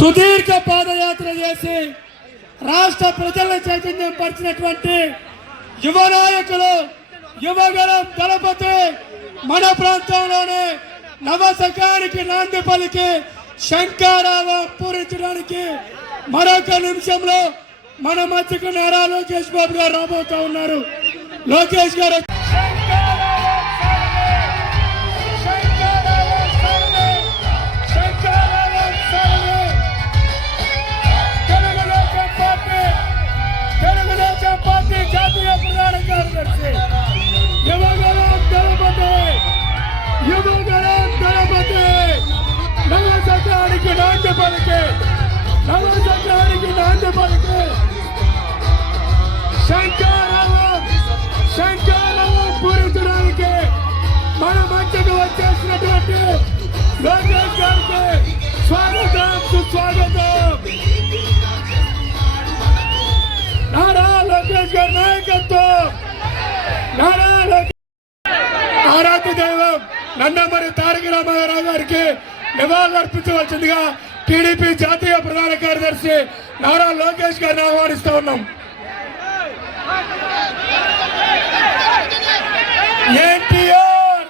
సుదీర్ఘ పాదయాత్ర చేసి రాష్ట్ర ప్రజలను చైతన్యం పరిచినటువంటి యువ నాయకులు యువగలం దళపతి మన ప్రాంతంలోనే నవశకానికి నాంది పలికి శంఖారావం పూరించడానికి మరొక నిమిషంలో మన మధ్యకు నారా లోకేష్ బాబు గారు రాబోతా ఉన్నారు. లోకేష్ గారు జాతీయ ప్రధాన కార్యదర్శి యువగలం దళపతి నవశకానికి నాంది పలికి శంఖారావం పూరించడానికి మన మధ్యకు వచ్చేసినటువంటి లోకేష్ గారికి స్వాగతం సుస్వాగతం. నారా లోకేష్ గారి నాయకత్వం, ఆరాధ్య దైవం నందమూరి తారక రామారావు గారికి నివాళులు అర్పించవలసిందిగా టీడీపీ జాతీయ ప్రధాన కార్యదర్శి నారా లోకేష్ గారిని ఆహ్వానిస్తూ ఉన్నాం. ఎన్టీఆర్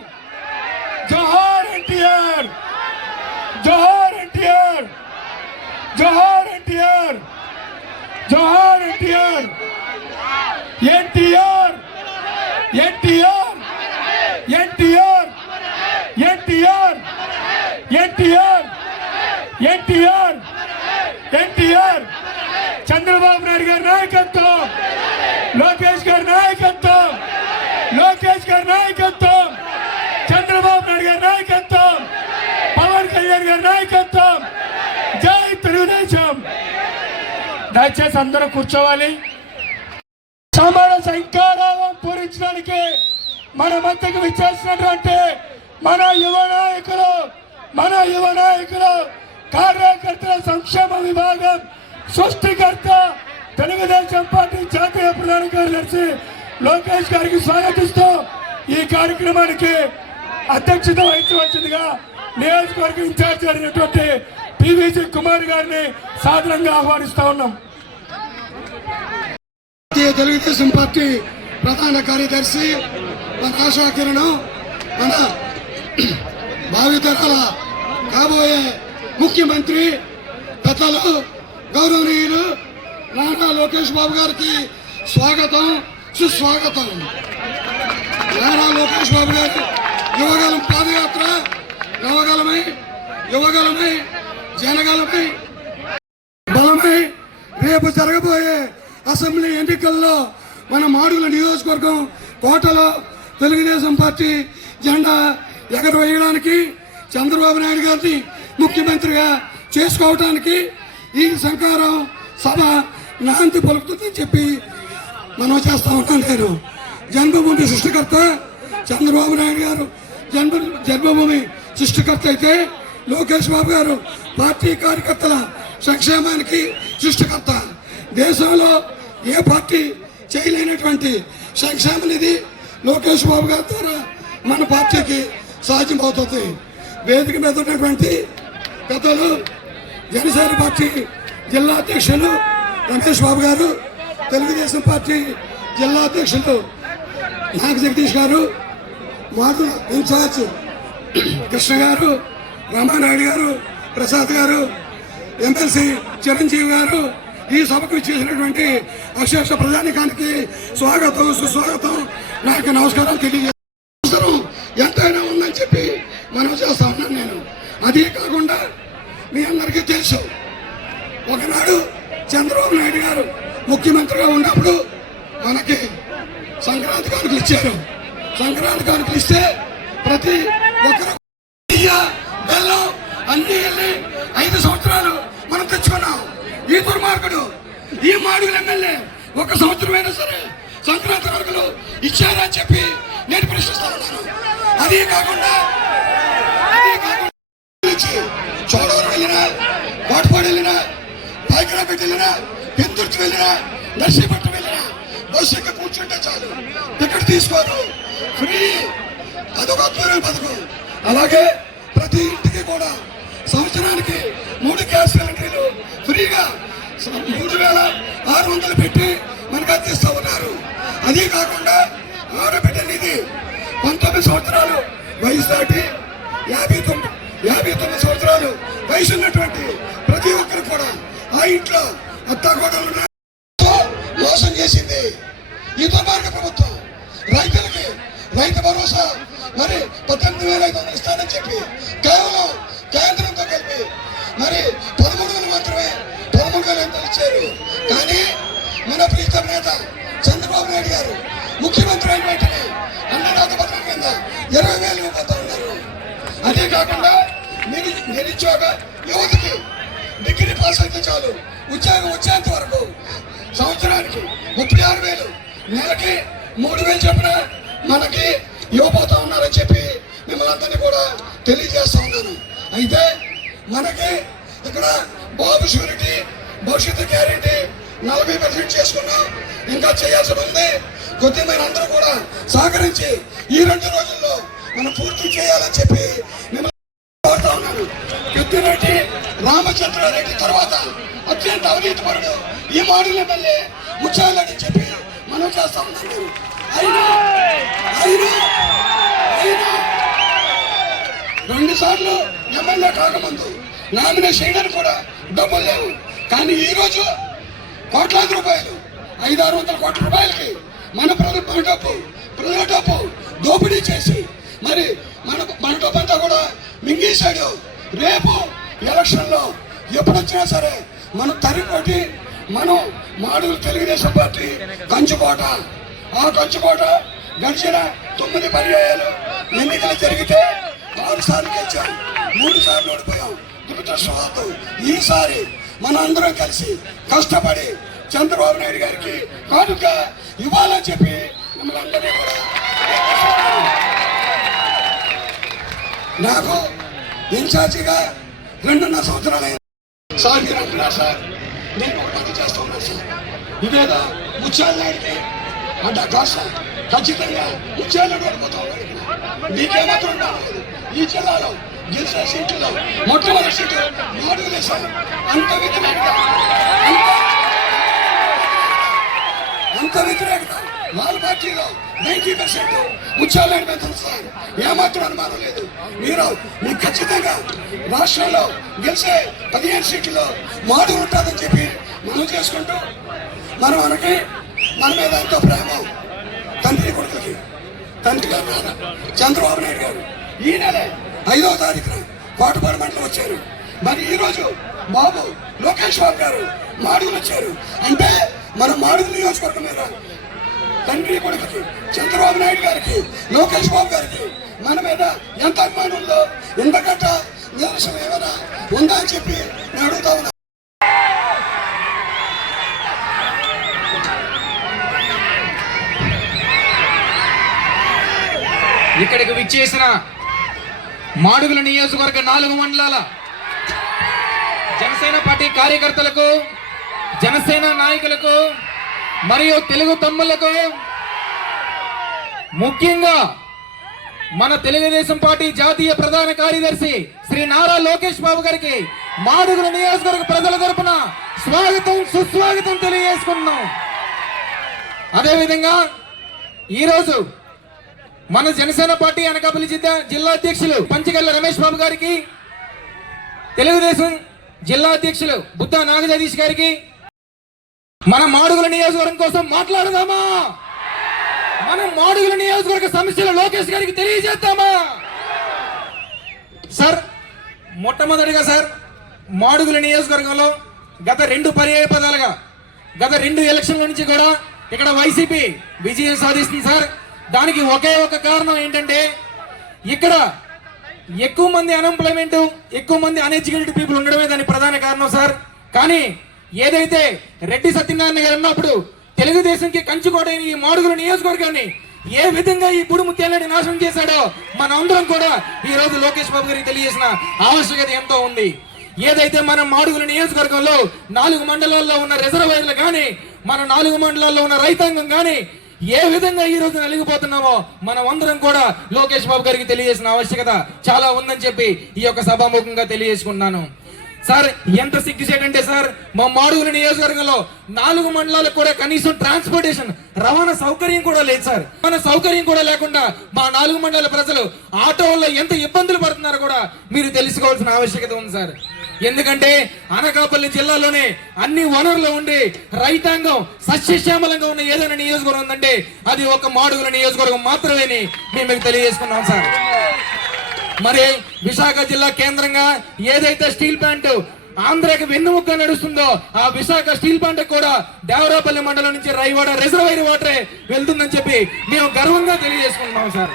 జోహార్, ఎన్టీఆర్ జోహార్, ఎన్టీఆర్ జోహార్, ఎన్టీఆర్ జోహార్, ఎన్టీఆర్ ఎన్టీఆర్ ఎన్టీఆర్ ఎన్టీఆర్ ఎన్టీఆర్ ఎన్టీఆర్ ఎన్టీఆర్ ఎన్టీఆర్ చంద్రబాబు నాయుడు గారి నాయకత్వం, లోకేష్ గారి నాయకత్వం, లోకేష్ గారి నాయకత్వం, చంద్రబాబు నాయుడు గారి నాయకత్వం, పవన్ కళ్యాణ్ గారి నాయకత్వం. జై తెలుగుదేశం. దయచేసి అందరూ కూర్చోవాలి. సమాన శంఖారావం పూరించడానికి మన మధ్యకు విచ్చేసినటువంటి మన యువ నాయకులు కార్యకర్తల సంక్షేమ విభాగం సృష్టికర్త తెలుగుదేశం పార్టీ జాతీయ ప్రధాన కార్యదర్శి లోకేష్ గారికి స్వాగతిస్తూ ఈ కార్యక్రమానికి అధ్యక్షత వహించవలసిందిగా నియోజకవర్గ ఇన్ఛార్జ్ అయినటువంటి పివిజి కుమార్ గారిని సాదరంగా ఆహ్వానిస్తా ఉన్నాం. తెలుగుదేశం పార్టీ ప్రధాన కార్యదర్శి మన ఆశా కిరణం, మన భావితరాల కాబోయే ముఖ్యమంత్రి పెద్దలు గౌరవనీయులు నారా లోకేష్ బాబు గారికి స్వాగతం సుస్వాగతం. నారా లోకేష్ బాబు గారి యువగలం పాదయాత్ర యువగలమై జనగలమై బలమై రేపు జరగబోయే అసెంబ్లీ ఎన్నికల్లో మన మాడుగుల నియోజకవర్గం కోటలో తెలుగుదేశం పార్టీ జెండా ఎగరవేయడానికి చంద్రబాబు నాయుడు గారిని ముఖ్యమంత్రిగా చేసుకోవడానికి ఈ శంఖారావం సభ నాంది పలుకుతుందని చెప్పి మనం చేస్తా ఉన్నాను. నేను జన్మభూమి సృష్టికర్త చంద్రబాబు నాయుడు గారు జన్మభూమి సృష్టికర్త అయితే లోకేష్ బాబు గారు పార్టీ కార్యకర్తల సంక్షేమానికి సృష్టికర్త. దేశంలో ఏ పార్టీ చేయలేనటువంటి సంక్షేమ నిధి లోకేష్ బాబు గారి ద్వారా మన పార్టీకి సాధ్యమవుతుంది. వేదిక మీద ఉన్నటువంటి పెద్దలు జనసేన పార్టీ జిల్లా అధ్యక్షులు రమేష్ బాబు గారు, తెలుగుదేశం పార్టీ జిల్లా అధ్యక్షులు నాగ జగదీష్ గారు, మాధు ఇన్ఛార్జ్ కృష్ణ గారు, రామానాయుడు గారు, ప్రసాద్ గారు, ఎమ్మెల్సీ చిరంజీవి గారు, ఈ సభకు చేసినటువంటి అశేష ప్రజానికానికి స్వాగతం సుస్వాగతం. నాకు నమస్కారాలు తెలియజేస్తారు. ఎంతైనా ఉందని చెప్పి మనం చేస్తా ఉన్నాను నేను. అదే కాకుండా మీ అందరికీ తెలుసు, ఒకనాడు చంద్రబాబు నాయుడు గారు ముఖ్యమంత్రిగా ఉన్నప్పుడు మనకి సంక్రాంతి కానుకలు ఇచ్చారు. సంక్రాంతి కానుకలు ఇస్తే ప్రతి ఒక్కరు బెల్లం అన్ని వెళ్ళి 5 సంవత్సరాలు మనం తెచ్చుకున్నాం. ఈ దుర్మార్గుడు ఈ మాడుగుల ఎమ్మెల్యే 1 సంవత్సరమైనా సరే సంక్రాంతి కానుకలు ఇచ్చారా అని చెప్పి నేను ప్రశ్నిస్తా ఉన్నాను. అదే కాకుండా చోడవరం వెళ్ళినా, కోటపాడు వెళ్ళినా, పాయకరాపేట వెళ్ళినా, పెందుర్తి వెళ్ళినా, నర్సీపట్నం వెళ్ళినా బస్సు ఎక్క కూర్చుంటే చాలు, టికెట్ తీసుకోరు, ఫ్రీ. అదొక అద్భుతమైన పథకం. అలాగే ప్రతి ఇంటికి కూడా సంవత్సరానికి 3 గ్యాస్ సిలిండర్లు 6,600 పెట్టి మనకు అందిస్తూ ఉన్నారు. అదే కాకుండా ఆడబిడ్డ నిధి 19 సంవత్సరాలు వయసు దాటి 59 సంవత్సరాలు వయసు ఉన్నటువంటి ప్రతి ఒక్కరు కూడా ఆ ఇంట్లో అత్తాకోడలు మోసం చేసింది ఈ దుర్మార్గ ప్రభుత్వం. రైతులకి రైతు భరోసా మరి 18,500 ఇస్తానని చెప్పి కేవలం కేంద్రంతో కలిపి మరి 13,000 మాత్రమే 13,000 ఇచ్చారు. కానీ మన ప్రీతం నేత చంద్రబాబు నాయుడు గారు ముఖ్యమంత్రి అయిన వెంటనే అన్నదాత పథకం కింద 20,000 ఇవ్వబోతా ఉన్నారు. అదే కాకుండా నిరుద్యోగ యువతకి డిగ్రీ పాస్ అయితే చాలు, ఉద్యోగం వచ్చేంత వరకు సంవత్సరానికి 36,000, నెలకి 3,000 చొప్పున మనకి ఇవ్వబోతా ఉన్నారని చెప్పి మిమ్మల్ని అందరినీ కూడా తెలియజేస్తా ఉన్నాను. అయితే మనకి ఇక్కడ బాబు షూరిటీ భవిష్యత్తు గ్యారెంటీ 40% చేసుకున్నాం. ఇంకా చేయాల్సి ఉంది. కొద్దిగా అందరూ కూడా సహకరించి ఈ 2 రోజుల్లో మనం పూర్తి చేయాలని చెప్పి మిమ్మల్ని కోరుతా ఉన్నాను. పెద్దిరెడ్డి రామచంద్రారెడ్డి తర్వాత అత్యంత అవినీతి పరుడు ఈ మాటల ఎమ్మెల్యే ముచ్చాలని చెప్పి మనం చేస్తా ఉన్నాను. అయినా 2 సార్లు ఎమ్మెల్యే కాకముందు నామినేషన్ చేయడానికి కూడా డబ్బులు లేవు. కానీ ఈరోజు కోట్లాది రూపాయలు 500-600 కోట్ల రూపాయలకి మన ప్రజల డబ్బు దోపిడీ చేసి మరి మన డబ్బు అంతా కూడా మింగేశాడు. రేపు ఎలక్షన్లో ఎప్పుడొచ్చినా సరే మనం తరిపోటి మనం మాడుగుల తెలుగుదేశం పార్టీ కంచుకోట. ఆ కంచుకోట గడిచిన 9 పర్యాయాలు ఎన్నికలు జరిగితే 6 సార్లు గెలిచాం, 3 సార్లు ఓడిపోయాం. దురదృష్టవశాత్తు ఈసారి మన అందరం కలిసి కష్టపడి చంద్రబాబు నాయుడు గారికి కానుక ఇవ్వాలని చెప్పి మిమ్మల్ని అందరినీ కూడా నాకు ఇన్ఛార్జిగా 2.5 సంవత్సరాలు సార్ మీరు అంటున్నారు సార్, నేను ఒక పని చేస్తూ ఉన్నాను సార్. ఇదేదో ముత్యాల నాయుడికి అడ్డా కాదు సార్, ఖచ్చితంగా ముత్యాల ఓడిపోతా ఉన్నాడు. మీకేమాత్రం రాలేదు. ఈ జిల్లాలో గెలిచిన సీట్లలో మొట్టమొదటి సీటు మాడుగులే సార్. అంత వ్యతిరేకత వాళ్ళ పార్టీలో 90% ముత్యాలని పెంచాలి సార్. ఏమాత్రం అనుమానం లేదు. మీకు ఖచ్చితంగా రాష్ట్రంలో గెలిచే 15 సీట్లలో మాడు ఉంటుందని చెప్పి మనం చేసుకుంటూ మనకి మన మీద ఎంతో ప్రేమ తండ్రి కొడుకులకి తండ్రి గారు చంద్రబాబు నాయుడు గారు ఈ నెల 5వ తారీఖున కోటపాడు మండలం వచ్చారు. మరి ఈరోజు బాబు లోకేష్ బాబు గారు మాడుగులు వచ్చారు. అంటే మన మాడుగుల నియోజకవర్గం మీద తండ్రి కొడుకుకి చంద్రబాబు నాయుడు గారికి లోకేష్ బాబు గారికి మన మీద ఎంత అభిమానం ఉందో ఇంతకట్ట నిదర్శనం ఏమైనా ఉందా అని చెప్పి నేను అడుగుతా ఉన్నా. ఇక్కడికి విచ్చేసిన మాడుగుల నియోజకవర్గ 4 మండలాల జనసేన పార్టీ కార్యకర్తలకు, జనసేన నాయకులకు మరియు తెలుగు తమ్ముళ్లకు, ముఖ్యంగా మన తెలుగుదేశం పార్టీ జాతీయ ప్రధాన కార్యదర్శి శ్రీ నారా లోకేష్ బాబు గారికి మాడుగుల నియోజకవర్గ ప్రజల తరపున స్వాగతం సుస్వాగతం తెలియజేసుకున్నాం. అదేవిధంగా ఈరోజు మన జనసేన పార్టీ అనకాపల్లి జిల్లా అధ్యక్షులు పంచగల్ల రమేష్ బాబు గారికి, తెలుగుదేశం జిల్లా అధ్యక్షులు బుద్ధా నాగజగదీష్ గారికి మన మాడుగుల నియోజకవర్గం కోసం మాట్లాడదామా? మనం మాడుగుల నియోజకవర్గ సమస్యలు లోకేష్ గారికి తెలియజేద్దామా? సార్, మొట్టమొదటిగా సార్, మాడుగుల నియోజకవర్గంలో గత 2 పర్యాయపదాలుగా గత 2 ఎలక్షన్ల నుంచి కూడా ఇక్కడ వైసీపీ విజయం సాధిస్తుంది సార్. దానికి ఒకే ఒక కారణం ఏంటంటే ఇక్కడ ఎక్కువ మంది అన్ఎంప్లాయ్మెంట్, ఎక్కువ మంది అన్ఎడ్యుకేటెడ్ పీపుల్ ఉండడమే దాని ప్రధాన కారణం సార్. కానీ ఏదైతే రెడ్డి సత్యనారాయణ గారు ఉన్నప్పుడు తెలుగుదేశంకి కంచుకోవడం ఈ మాడుగుల నియోజకవర్గాన్ని ఏ విధంగా ఈ బుడు ముత్యాలని నాశనం చేశాడో మన అందరం కూడా ఈ రోజు లోకేష్ బాబు గారికి తెలియజేసిన ఆవశ్యకత ఎంతో ఉంది. ఏదైతే మనం మాడుగుల నియోజకవర్గంలో 4 మండలాల్లో ఉన్న రిజర్వాయర్లు కానీ, మన 4 మండలాల్లో ఉన్న రైతాంగం కానీ ఏ విధంగా ఈ రోజు నలిగిపోతున్నామో మనం అందరం కూడా లోకేష్ బాబు గారికి తెలియజేసిన ఆవశ్యకత చాలా ఉందని చెప్పి ఈ యొక్క సభాముఖంగా తెలియజేసుకున్నాను. సార్ ఎంత సిగ్గుచేటంటే సార్ మా మాడుగుల నియోజకవర్గంలో 4 మండలాలకు కూడా కనీసం ట్రాన్స్పోర్టేషన్ రవాణా సౌకర్యం కూడా లేదు సార్. రవాణా సౌకర్యం కూడా లేకుండా మా 4 మండల ప్రజలు ఆటోల్లో ఎంత ఇబ్బందులు పడుతున్నారో కూడా మీరు తెలుసుకోవాల్సిన ఆవశ్యకత ఉంది సార్. ఎందుకంటే అనకాపల్లి జిల్లాలోనే అన్ని వనరులు ఉండి రైతాంగం సస్యశ్యామలంగా ఉన్న ఏదైనా నియోజకవర్గం ఉందంటే అది ఒక మాడుగుల నియోజకవర్గం మాత్రమే మేము మీకు తెలియజేసుకున్నాం సార్. మరి విశాఖ జిల్లా కేంద్రంగా ఏదైతే స్టీల్ ప్లాంట్ ఆంధ్రాకి వెన్నుముక్క నడుస్తుందో ఆ విశాఖ స్టీల్ ప్లాంట్ కూడా దేవరాపల్లి మండలం నుంచి రైవాడ రిజర్వాయర్ వాటరే వెళ్తుందని చెప్పి మేము గర్వంగా తెలియజేసుకుంటున్నాం సార్.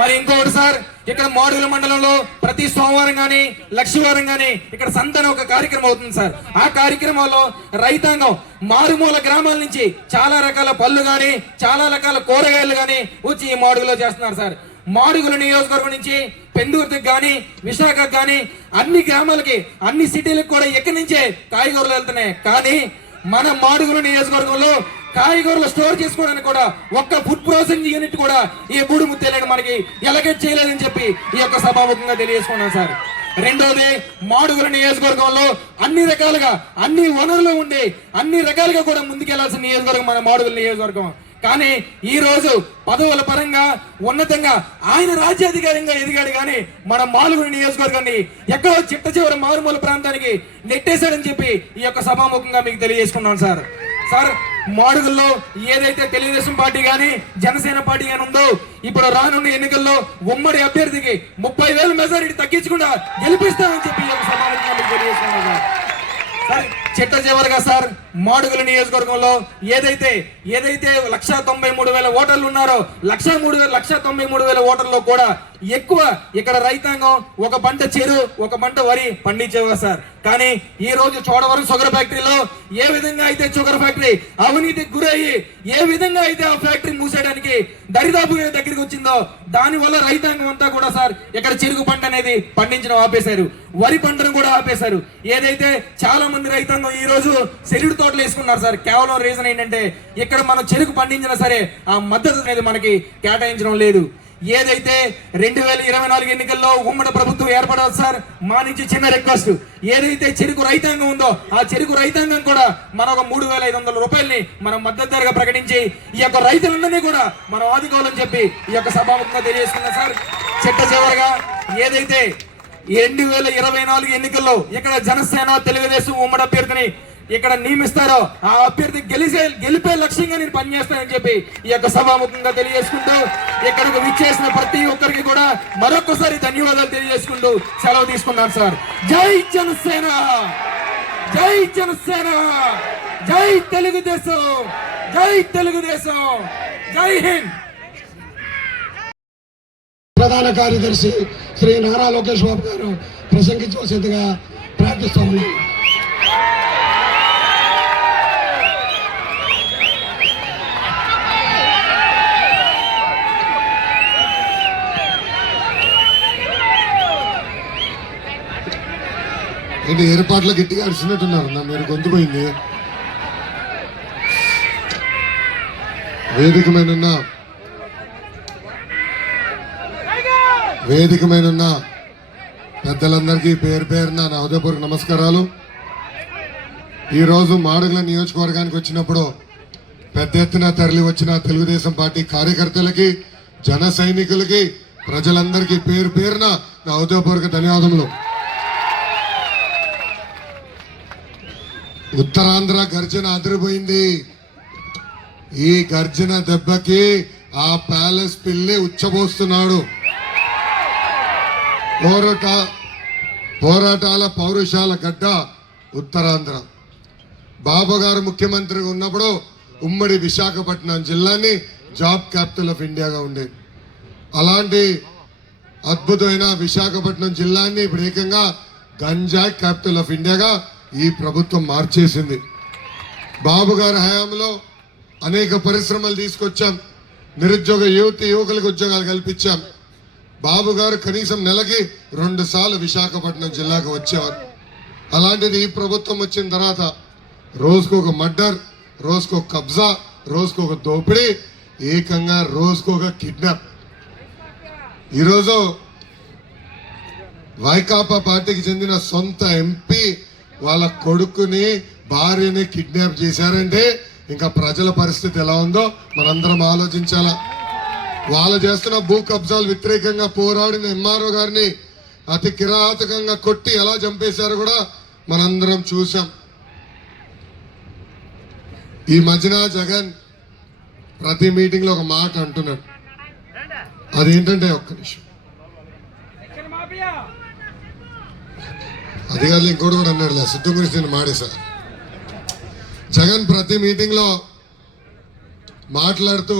మరి ఇంకొకటి సార్, ఇక్కడ మాడుగుల మండలంలో ప్రతి సోమవారం గాని లక్షవారం గాని ఇక్కడ సంతన ఒక కార్యక్రమం అవుతుంది సార్. ఆ కార్యక్రమంలో రైతాంగం మారుమూల గ్రామాల నుంచి చాలా రకాల పళ్ళు గాని చాలా రకాల కూరగాయలు గాని వచ్చి ఈ మాడుగులో చేస్తున్నారు సార్. మాడుగుల నియోజకవర్గం నుంచి పెందుర్తికి గాని విశాఖకు గాని అన్ని గ్రామాలకి అన్ని సిటీలకు కూడా ఎక్కడి నుంచే కాయగూరలు వెళ్తున్నాయి. కానీ మన మాడుగుల నియోజకవర్గంలో కాయగూరలు స్టోర్ చేసుకోవడానికి కూడా ఒక్క ఫుడ్ ప్రాసెసింగ్ యూనిట్ కూడా ఈ మూడు ముత్తేలను మనకి ఎలగేట్ చేయలేదని చెప్పి ఈ యొక్క సభాముఖంగా తెలియజేసుకున్నాం సార్. రెండోది, మాడుగుల నియోజకవర్గంలో అన్ని రకాలుగా అన్ని వనరులు ఉండి అన్ని రకాలుగా కూడా ముందుకెళ్లాల్సిన నియోజకవర్గం మన మాడుగుల నియోజకవర్గం. కానీ ఈ రోజు పదవుల పరంగా ఉన్నతంగా ఆయన రాజ్యాధికారంగా ఎదిగాడు కానీ మన మాడుగుల నియోజకవర్గాన్ని ఎక్కడో చిట్ట చివరి మారుమూల ప్రాంతానికి నెట్టేశాడని చెప్పి ఈ యొక్క సభాముఖంగా మీకు తెలియజేసుకున్నాం సార్. సార్, మాడుగుల్లో ఏదైతే తెలుగుదేశం పార్టీ గాని జనసేన పార్టీ గాని ఉందో ఇప్పుడు రానున్న ఎన్నికల్లో ఉమ్మడి అభ్యర్థికి 30,000 మెజారిటీ తగ్గించకుండా గెలిపిస్తామని చెప్పి ఈ యొక్క సభాముఖంగా మీకు తెలియజేసుకున్నాం సార్. సార్, చిట్ట చివరిగా సార్, మాడుగుల నియోజకవర్గంలో ఏదైతే 193,000 ఓటర్లు ఉన్నారో 193,000 ఓటర్లో కూడా ఎక్కువ ఇక్కడ రైతాంగం ఒక పంట చెరు ఒక పంట వరి పండించేవారు సార్. కానీ ఈ రోజు చోడవరం షుగర్ ఫ్యాక్టరీలో ఏ విధంగా అయితే షుగర్ ఫ్యాక్టరీ అవినీతికి గురయ్యి ఏ విధంగా అయితే ఆ ఫ్యాక్టరీ మూసేయడానికి దరిదాపు దగ్గరికి వచ్చిందో దాని వల్ల రైతాంగం అంతా కూడా సార్ ఇక్కడ చెరుకు పంట అనేది పండించడం ఆపేశారు, వరి పంటను కూడా ఆపేశారు. ఏదైతే చాలా మంది రైతాంగం ఈ రోజు సెల్లుడు తోటలు వేసుకున్నారు సార్. కేవలం రీజన్ ఏంటంటే ఇక్కడ మనం చెరుకు పండించినా సరే ఆ మద్దతు అనేది మనకి కేటాయించడం లేదు. ఏదైతే 2024 ఎన్నికల్లో ఉమ్మడి ప్రభుత్వం ఏర్పడాలి సార్, మా నుంచి చిన్న రిక్వెస్ట్, ఏదైతే చెరుకు రైతాంగం ఉందో ఆ చెరుకు రైతాంగం కూడా మన ఒక 3,500 రూపాయలని మనం మద్దతు ధరగా ప్రకటించి ఈ యొక్క రైతులందరినీ కూడా మనం ఆదుకోవాలని చెప్పి ఈ యొక్క సభాముఖంగా తెలియజేస్తున్నాం సార్. చిట్ట చివరగా ఏదైతే 2024 ఎన్నికల్లో ఇక్కడ జనసేన తెలుగుదేశం ఉమ్మడి అభ్యర్థిని ఇక్కడ నియమిస్తారో ఆ అభ్యర్థి గెలిపే లక్ష్యంగా నేను పనిచేస్తానని చెప్పి ఈ యొక్క సభాముఖంగా తెలియజేసుకుంటూ ఇక్కడికి విచ్చేసిన ప్రతి ఒక్కరికి కూడా మరొకసారి ధన్యవాదాలు తెలియజేసుకుంటూ సెలవు తీసుకున్నాను సార్. జై జనసేన, జై జనసేన, జై తెలుగుదేశం, జై తెలుగుదేశం, జై హింద్. ప్రధాన కార్యదర్శి శ్రీ నారా లోకేష్ బాబు గారు ప్రసంగించవలసిందిగా ప్రార్థిస్తా ఉన్నాను. ఏంటి ఏర్పాట్లు గట్టిగా అరిచినట్టున్నారు నా మీరు గొంతుపోయింది. వేదికమైన పెద్దలందరికీ పేరు పేరున నా హృదయపూర్వక నమస్కారాలు. ఈరోజు మాడుగుల నియోజకవర్గానికి వచ్చినప్పుడు పెద్ద ఎత్తున తరలి వచ్చిన తెలుగుదేశం పార్టీ కార్యకర్తలకి జన సైనికులకి ప్రజలందరికీ పేరు పేరున నా హృదయపూర్వక ధన్యవాదములు. ఉత్తరాంధ్ర గర్జన అదిరిపోయింది. ఈ గర్జన దెబ్బకి ఆ ప్యాలెస్ పిల్లి ఉచ్చబోస్తున్నాడు. పోరాటాల పౌరుషాల గడ్డ ఉత్తరాంధ్ర. బాబు గారు ముఖ్యమంత్రిగా ఉన్నప్పుడు ఉమ్మడి విశాఖపట్నం జిల్లాని జాబ్ క్యాపిటల్ ఆఫ్ ఇండియాగా ఉండేది. అలాంటి అద్భుతమైన విశాఖపట్నం జిల్లాని ఇప్పుడు ఏకంగా గంజాయి క్యాపిటల్ ఆఫ్ ఇండియాగా ఈ ప్రభుత్వం మార్చేసింది. బాబు గారి హయాంలో అనేక పరిశ్రమలు తీసుకొచ్చాం, నిరుద్యోగ యువకులకు ఉద్యోగాలు కల్పించాం. బాబు గారు కనీసం నెలకి 2 సార్లు విశాఖపట్నం జిల్లాకు వచ్చేవారు. అలాంటిది ఈ ప్రభుత్వం వచ్చిన తర్వాత రోజుకు ఒక మర్డర్, రోజుకు ఒక కబ్జా, రోజుకు ఒక దోపిడీ, ఏకంగా రోజుకు ఒక కిడ్నాప్. ఈరోజు వైకాపా పార్టీకి చెందిన సొంత ఎంపీ వాళ్ళ కొడుకుని భార్యని కిడ్నాప్ చేశారంటే ఇంకా ప్రజల పరిస్థితి ఎలా ఉందో మనందరం ఆలోచించాలా. వాళ్ళు చేస్తున్న భూ కబ్జాలు వ్యతిరేకంగా పోరాడిన ఎంఆర్ఓ గారిని అతి కిరాతకంగా కొట్టి ఎలా చంపేశారో కూడా మనందరం చూసాం. ఈ మధ్యన జగన్ ప్రతి మీటింగ్ లో ఒక మాట అంటున్నాడు. అదేంటంటే ఒక్క నిమిషం, అది కాదు ఇంకోటి కూడా అన్నాడు, సిద్ధం గురించి నేను మాడేశా. జగన్ ప్రతి మీటింగ్ లో మాట్లాడుతూ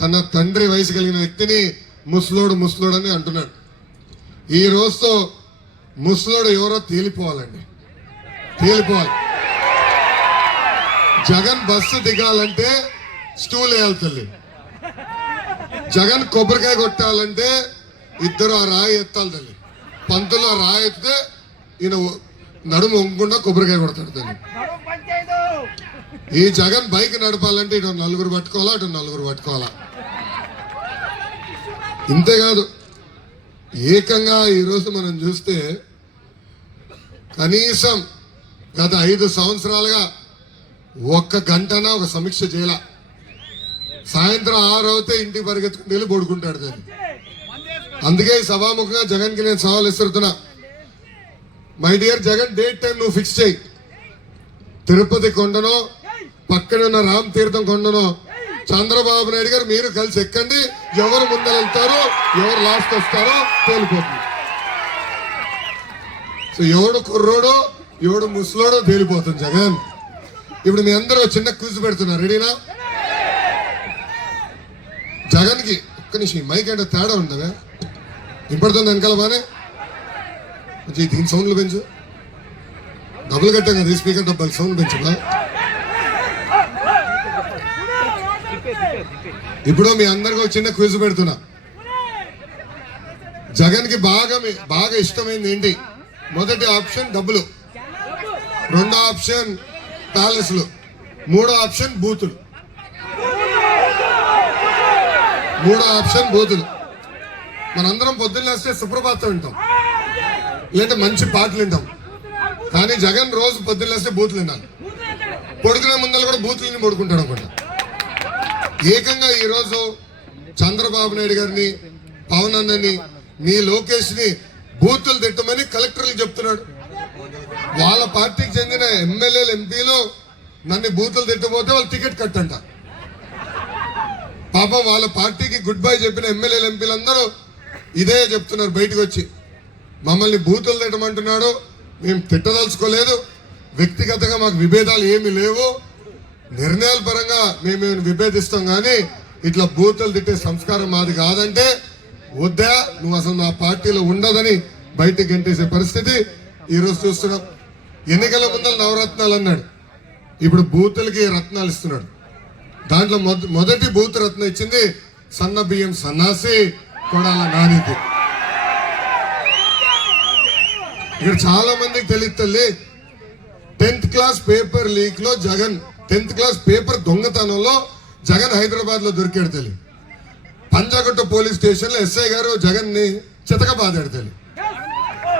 తన తండ్రి వయసు కలిగిన వ్యక్తిని ముసలోడు ముసలోడు అని అంటున్నాడు. ఈ రోజుతో ముసలోడు ఎవరో తేలిపోవాలండి, తేలిపోవాలి. జగన్ బస్సు దిగాలంటే స్టూల్ వేయాలి తల్లి. జగన్ కొబ్బరికాయ కొట్టాలంటే ఇద్దరు ఆ రాయి ఎత్తాలి తల్లి. పంతులు ఆ రాయి ఎత్తితే ఈయన నడుము వంగకుండా కొబ్బరికాయ కొడతాడు తల్లి. ఈ జగన్ బైక్ నడపాలంటే ఇటు నలుగురు పట్టుకోవాలా, అటు నలుగురు పట్టుకోవాలా. ఇంతేకాదు, ఏకంగా ఈరోజు మనం చూస్తే కనీసం గత 5 సంవత్సరాలుగా ఒక్క గంటనా ఒక సమీక్ష చేయాల. సాయంత్రం 6 అవుతే ఇంటికి పరిగెత్తుకుని వెళ్ళి పడుకుంటాడు దాన్ని. అందుకే ఈ సభాముఖంగా జగన్కి నేను సవాల్ ఇస్తున్నా. My dear Jagan, date time నువ్వు ఫిక్స్ చేయి. తిరుపతి కొండనో పక్కన ఉన్న రామ్ తీర్థం కొండనో చంద్రబాబు నాయుడు గారు మీరు కలిసి ఎక్కండి. ఎవరు ముందర వెళ్తారో ఎవరు లాస్ట్ వస్తారో తేలిపోతుంది. సో ఎవడు కుర్రోడో ఎవడు ముసలోడో తేలిపోతుంది జగన్. ఇప్పుడు మీ అందరూ చిన్న క్విజ్ పెడుతున్నారు, రెడీనా? జగన్ కి ఒక్క నిమిషం, మైక్ అంటే తేడా ఉండవే ఇంపడుతుంది వెనకాల బానే. దీని సౌండ్లు పెంచు, డబ్బులు కట్టాం కదా స్పీకర్ డబ్బాలు, సౌండ్ పెంచుదా. ఇప్పుడు మీ అందరికి ఒక చిన్న క్విజ్ పెడుతున్నా. జగన్ కి బాగా ఇష్టమైంది ఏంటి? మొదటి ఆప్షన్ డబ్బులు, రెండో ఆప్షన్ ప్యాలెస్లు, మూడో ఆప్షన్ బూతులు. మనందరం పొద్దున్న లేస్తే సుప్రభాతం వింటాం, లేదంటే మంచి పాటలు వింటాం. కానీ జగన్ రోజు పొద్దున్న లేస్తే బూతులు వినాలి. పడుకునే ముందర కూడా బూతులని పడుకుంటాడు అనుకుంటా. ఏకంగా ఈరోజు చంద్రబాబు నాయుడు గారిని, పవన్ అన్నని, మీ లోకేష్ ని బూతులు తిట్టమని కలెక్టర్లు చెప్తున్నాడు. వాళ్ళ పార్టీకి చెందిన ఎమ్మెల్యేలు ఎంపీలు నన్ను బూతులు తిట్టబోతే వాళ్ళు టికెట్ కట్టంట. పాపం వాళ్ళ పార్టీకి గుడ్ బై చెప్పిన ఎమ్మెల్యేలు ఎంపీలందరూ ఇదే చెప్తున్నారు బయటకు వచ్చి, మమ్మల్ని బూతులు తిట్టమంటున్నాడు, మేము తిట్టదలుచుకోలేదు, వ్యక్తిగతంగా మాకు విభేదాలు ఏమీ లేవు, నిర్ణయాల పరంగా మేము విభేదిస్తాం, కానీ ఇట్లా బూతులు తిట్టే సంస్కారం మాది కాదంటే వద్దా, నువ్వు అసలు మా పార్టీలో ఉండదని బయటికి గంటేసే పరిస్థితి ఈరోజు చూస్తున్నాం. ఎన్నికల ముందర నవరత్నాలు అన్నాడు, ఇప్పుడు బూతులకి రత్నాలు ఇస్తున్నాడు. దాంట్లో మొదటి బూత్ రత్నం ఇచ్చింది సన్న బియ్యం సన్నాసి కొడాల నానికి. ఇక్కడ చాలా మందికి తెలియదు తల్లి, 10th క్లాస్ పేపర్ లీక్ లో జగన్, 10th క్లాస్ పేపర్ దొంగతనంలో జగన్ హైదరాబాద్ లో దొరికాడు తల్లి. పంజాగుట్ట పోలీస్ స్టేషన్ లో ఎస్ఐ గారు జగన్ ని చితక బాధాడు తల్లి.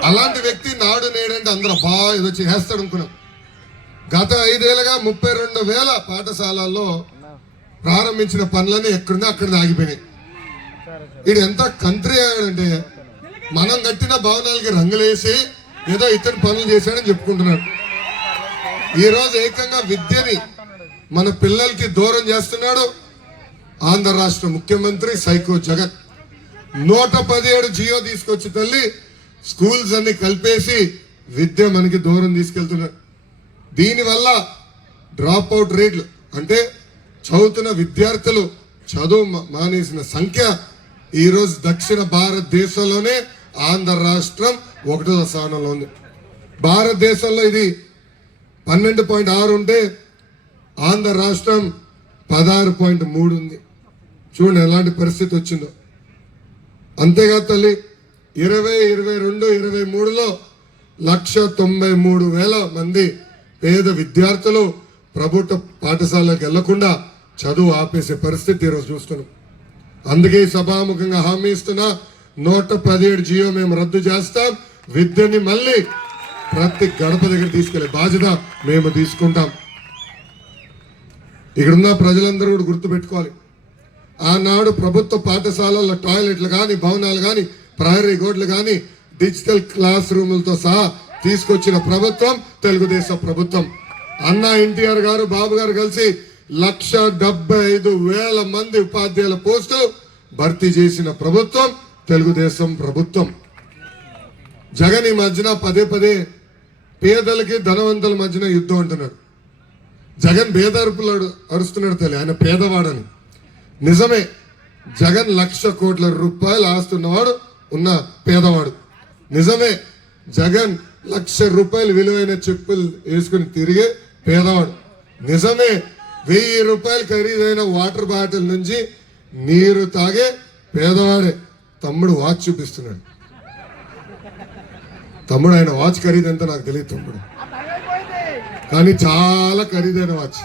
అలాంటి వ్యక్తి నాడు నేడంటే అందరూ బాగా ఏదో చేస్తాడు అనుకున్నాం. గత 5 ఏళ్ళుగా 32,000 పాఠశాలల్లో ప్రారంభించిన పనులని ఎక్కడున్నా అక్కడ ఆగిపోయినాయి. ఇది ఎంత కంట్రీ అయ్యాడంటే మనం కట్టిన భవనాలకి రంగులేసి ఏదో ఇతను పనులు చేశాడని చెప్పుకుంటున్నాడు. ఈ రోజు ఏకంగా విద్యని మన పిల్లలకి దూరం చేస్తున్నాడు ఆంధ్ర రాష్ట్ర ముఖ్యమంత్రి సైకో జగన్. 117 జియో తీసుకొచ్చి తల్లి స్కూల్స్ అన్ని కలిపేసి విద్య మనకి దూరం తీసుకెళ్తున్నాడు. దీనివల్ల డ్రాప్ అవుట్ రేట్లు, అంటే చదువుతున్న విద్యార్థులు చదువు మానేసిన సంఖ్య ఈరోజు దక్షిణ భారతదేశంలోనే ఆంధ్ర రాష్ట్రం 1వ స్థానంలో ఉంది. భారతదేశంలో ఇది 12.6 ఉంటే ఆంధ్ర రాష్ట్రం 16.3 ఉంది. చూడండి ఎలాంటి పరిస్థితి వచ్చిందో. అంతేకాదు తల్లి, 2022, 23లో 193,000 మంది పేద విద్యార్థులు ప్రభుత్వ పాఠశాలకు వెళ్లకుండా చదువు ఆపేసే పరిస్థితి ఈరోజు చూస్తున్నాం. అందుకే సభాముఖంగా హామీ ఇస్తున్నా, 117 జియో మేము రద్దు చేస్తాం. విద్యని మళ్ళీ ప్రతి గడప దగ్గర తీసుకెళ్లే బాధ్యత మేము తీసుకుంటాం. ఇక్కడున్న ప్రజలందరూ కూడా గుర్తుపెట్టుకోవాలి, ఆనాడు ప్రభుత్వ పాఠశాలల్లో టాయిలెట్లు కానీ, భవనాలు కానీ, ప్రహరీ గోడలు కానీ, డిజిటల్ క్లాస్ రూములతో సహా తీసుకొచ్చిన ప్రభుత్వం తెలుగుదేశం ప్రభుత్వం. అన్న ఎన్టీఆర్ గారు, బాబు గారు కలిసి 1,75,000 మంది ఉపాధ్యాయుల పోస్టులు భర్తీ చేసిన ప్రభుత్వం తెలుగుదేశం ప్రభుత్వం. జగన్ ఈ మధ్యన పదే పేదలకి ధనవంతుల మధ్యన యుద్ధం అంటున్నాడు. జగన్ పేదరుపులు అరుస్తున్నాడు తల్లి, ఆయన పేదవాడని. నిజమే, జగన్ 1,00,000 కోట్ల రూపాయలు ఆస్తున్నవాడు, ఉన్న పేదవాడు. నిజమే, జగన్ 1,00,000 రూపాయలు విలువైన చెప్పులు వేసుకుని తిరిగే పేదవాడు. నిజమే, 1,000 రూపాయలు ఖరీదైన వాటర్ బాటిల్ నుంచి నీరు తాగే పేదవాడే. తమ్ముడు వాచ్ చూపిస్తున్నాడు. తమ్ముడు, ఆయన వాచ్ ఖరీదు ఎంత నాకు తెలియదు తమ్ముడు, కానీ చాలా ఖరీదైన వాచ్.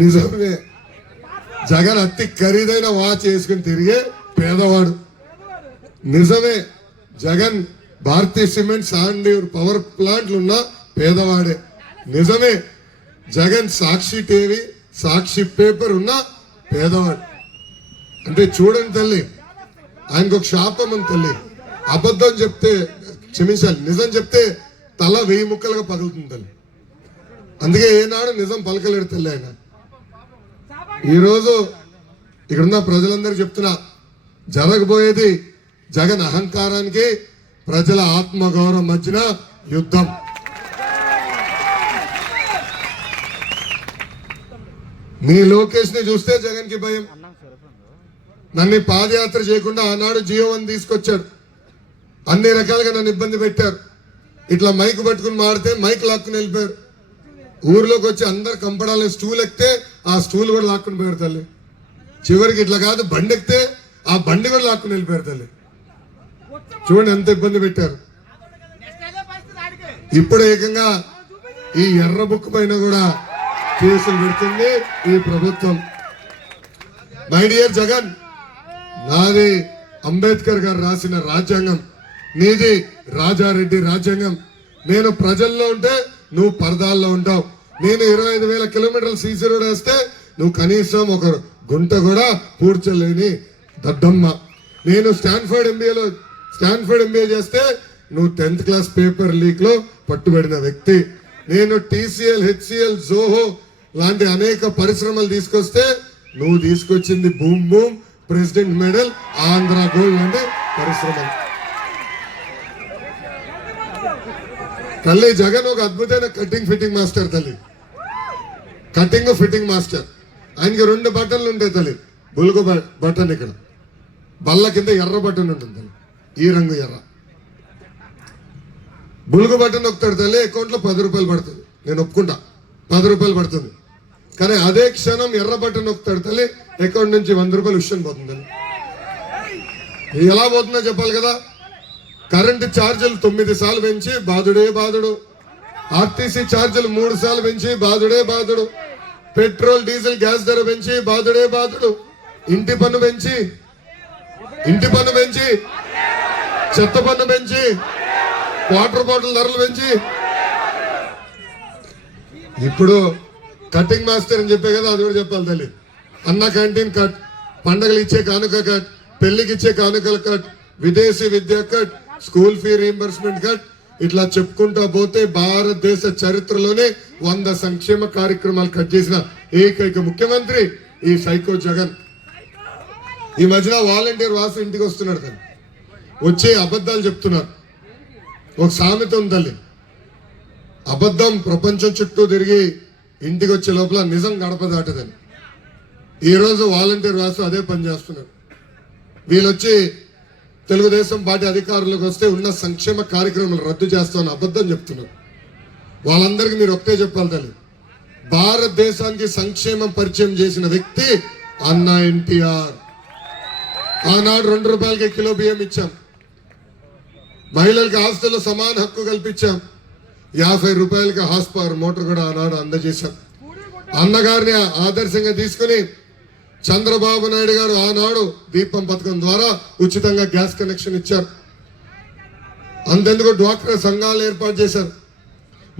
నిజమే, జగన్ అతి ఖరీదైన వాచ్ వేసుకుని తిరిగే పేదవాడు. నిజమే, జగన్ భారతీయ సిమెంట్, శాండ్యూర్ పవర్ ప్లాంట్లు ఉన్న పేదవాడే. నిజమే, జగన్ సాక్షి టీవీ, సాక్షి పేపర్ ఉన్న పేదవాడు. అంటే చూడండి తల్లి, ఆయనకు ఒక శాపం ఉంది తల్లి. అబద్ధం చెప్తే క్షమించాలి, నిజం చెప్తే తల 1000 ముక్కలుగా పగులుతుంది తల్లి. అందుకే ఏనాడు నిజం పలకలేడు తల్లి ఆయన. ఈరోజు ఇక్కడున్న ప్రజలందరూ చెప్తున్నా, జరగబోయేది జగన్ అహంకారానికి, ప్రజల ఆత్మగౌరవం మధ్యన యుద్ధం. మీ లోకేష్ ని చూస్తే జగన్ కి భయం. నన్ను పాదయాత్ర చేయకుండా ఆనాడు జియో 1 తీసుకొచ్చాడు. అన్ని రకాలుగా నన్ను ఇబ్బంది పెట్టారు. ఇట్లా మైక్ పట్టుకుని మాడితే మైక్ లాక్కుని వెళ్ళిపోయారు. ఊర్లోకి వచ్చి అందరు కంపడాలని స్టూల్ ఎక్కితే ఆ స్టూల్ కూడా లాక్కుని పోయారు తల్లి. చివరికి ఇట్లా కాదు, బండి ఎక్కితే ఆ బండి కూడా లాక్కుని వెళ్ళిపోయారు తల్లి. చూడండి ఎంత ఇబ్బంది పెట్టారు. ఇప్పుడు ఏకంగా ఈ ఎర్ర బుక్ పైన కూడా కేసులు పెడుతుంది ఈ ప్రభుత్వం. మై డియర్ జగన్, నాది అంబేద్కర్ గారు రాసిన రాజ్యాంగం, నీది రాజారెడ్డి రాజ్యాంగం. నేను ప్రజల్లో ఉంటే నువ్వు పరదాల్లో ఉంటావు. నేను 25,000 కిలోమీటర్ల సీసీ రోడ్ వేస్తే నువ్వు కనీసం ఒక గుంట కూడా పూడ్చలేని దద్దమ్మ. నేను స్టాన్ఫర్డ్ ఎంబీఏ చేస్తే నువ్వు 10th క్లాస్ పేపర్ లీక్ లో పట్టుబడిన వ్యక్తి. నేను టీసీఎల్, హెచ్సిఎల్, జోహో లాంటి అనేక పరిశ్రమలు తీసుకొస్తే నువ్వు తీసుకొచ్చింది boom boom, president medal, Andhra gold లాంటి పరిశ్రమలు. తల్లి, జగన్ ఒక అద్భుతమైన కటింగ్ ఫిట్టింగ్ మాస్టర్ తల్లి. Cutting fitting master. ఆయనకి 2 బటన్లు ఉంటాయి తల్లి. బులుగు బటన్ ఇక్కడ, బల్ల కింద ఎర్ర బటన్ ఉంటుంది తల్లి, ఈ రంగు ఎర్ర. బులుగు బటన్ నొక్కుతాడు తల్లి, అకౌంట్లో 10 రూపాయలు పడుతుంది. నేను ఒప్పుకుంటా, 10 రూపాయలు పడుతుంది. కానీ అదే క్షణం ఎర్ర బటన్ నొక్కుతాడు తల్లి, అకౌంట్ నుంచి 100 రూపాయలు విషయం పోతుంది. ఎలా పోతుందో చెప్పాలి కదా. కరెంటు ఛార్జీలు 9 సార్లు పెంచి బాధుడే బాధుడు. ఆర్టీసీ ఛార్జీలు 3 సార్లు పెంచి బాధుడే బాధుడు. పెట్రోల్, డీజిల్, గ్యాస్ ధర పెంచి బాధుడే బాధుడు. ఇంటి పన్ను పెంచి, చెత్త పన్ను పెంచి, వాటర్ బాటిల్ ధరలు పెంచి, ఇప్పుడు కటింగ్ మాస్టర్ అని చెప్పే కదా, అది కూడా చెప్పాలి తల్లి. అన్న క్యాంటీన్ కట్, పండగలు ఇచ్చే కానుక కట్, పెళ్లికి ఇచ్చే కానుకల కట్, విదేశీ విద్య cut, school fee reimbursement cut, ఇట్లా చెప్పుకుంటా పోతే భారతదేశ చరిత్రలోనే 100 సంక్షేమ కార్యక్రమాలు కట్ చేసిన ఏకైక ముఖ్యమంత్రి ఈ సైకో జగన్. ఈ మధ్యన వాలంటీర్ వాసు ఇంటికి వస్తున్నాడు తల్లి, వచ్చి అబద్ధాలు చెప్తున్నారు. ఒక సామెత ఉంది తల్లి, అబద్ధం ప్రపంచం చుట్టూ తిరిగి ఇంటికి వచ్చే లోపల నిజం గడప దాటదని. ఈరోజు వాలంటీర్ వాసు అదే పని చేస్తున్నారు. వీళ్ళొచ్చి తెలుగుదేశం పార్టీ అధికారులకు వస్తే ఉన్న సంక్షేమ కార్యక్రమాలు రద్దు చేస్తామని అబద్ధం చెప్తున్నారు. వాళ్ళందరికీ మీరు ఒకటే చెప్పాలి తల్లి, భారతదేశానికి సంక్షేమం పరిచయం చేసిన వ్యక్తి అన్న ఎన్టీఆర్. ఆనాడు 2 రూపాయలకి కిలో బియ్యం ఇచ్చాం. మహిళలకు ఆస్తుల్లో సమాన హక్కు కల్పించాం. 50 రూపాయలకి హార్స్ పవర్ మోటార్ కూడా ఆనాడు అందజేశాం. అన్నగారిని ఆదర్శంగా తీసుకుని చంద్రబాబు నాయుడు గారు ఆనాడు దీపం పథకం ద్వారా ఉచితంగా గ్యాస్ కనెక్షన్ ఇచ్చారు. అంతెందుకు డ్వాక్రా సంఘాలు ఏర్పాటు చేశారు.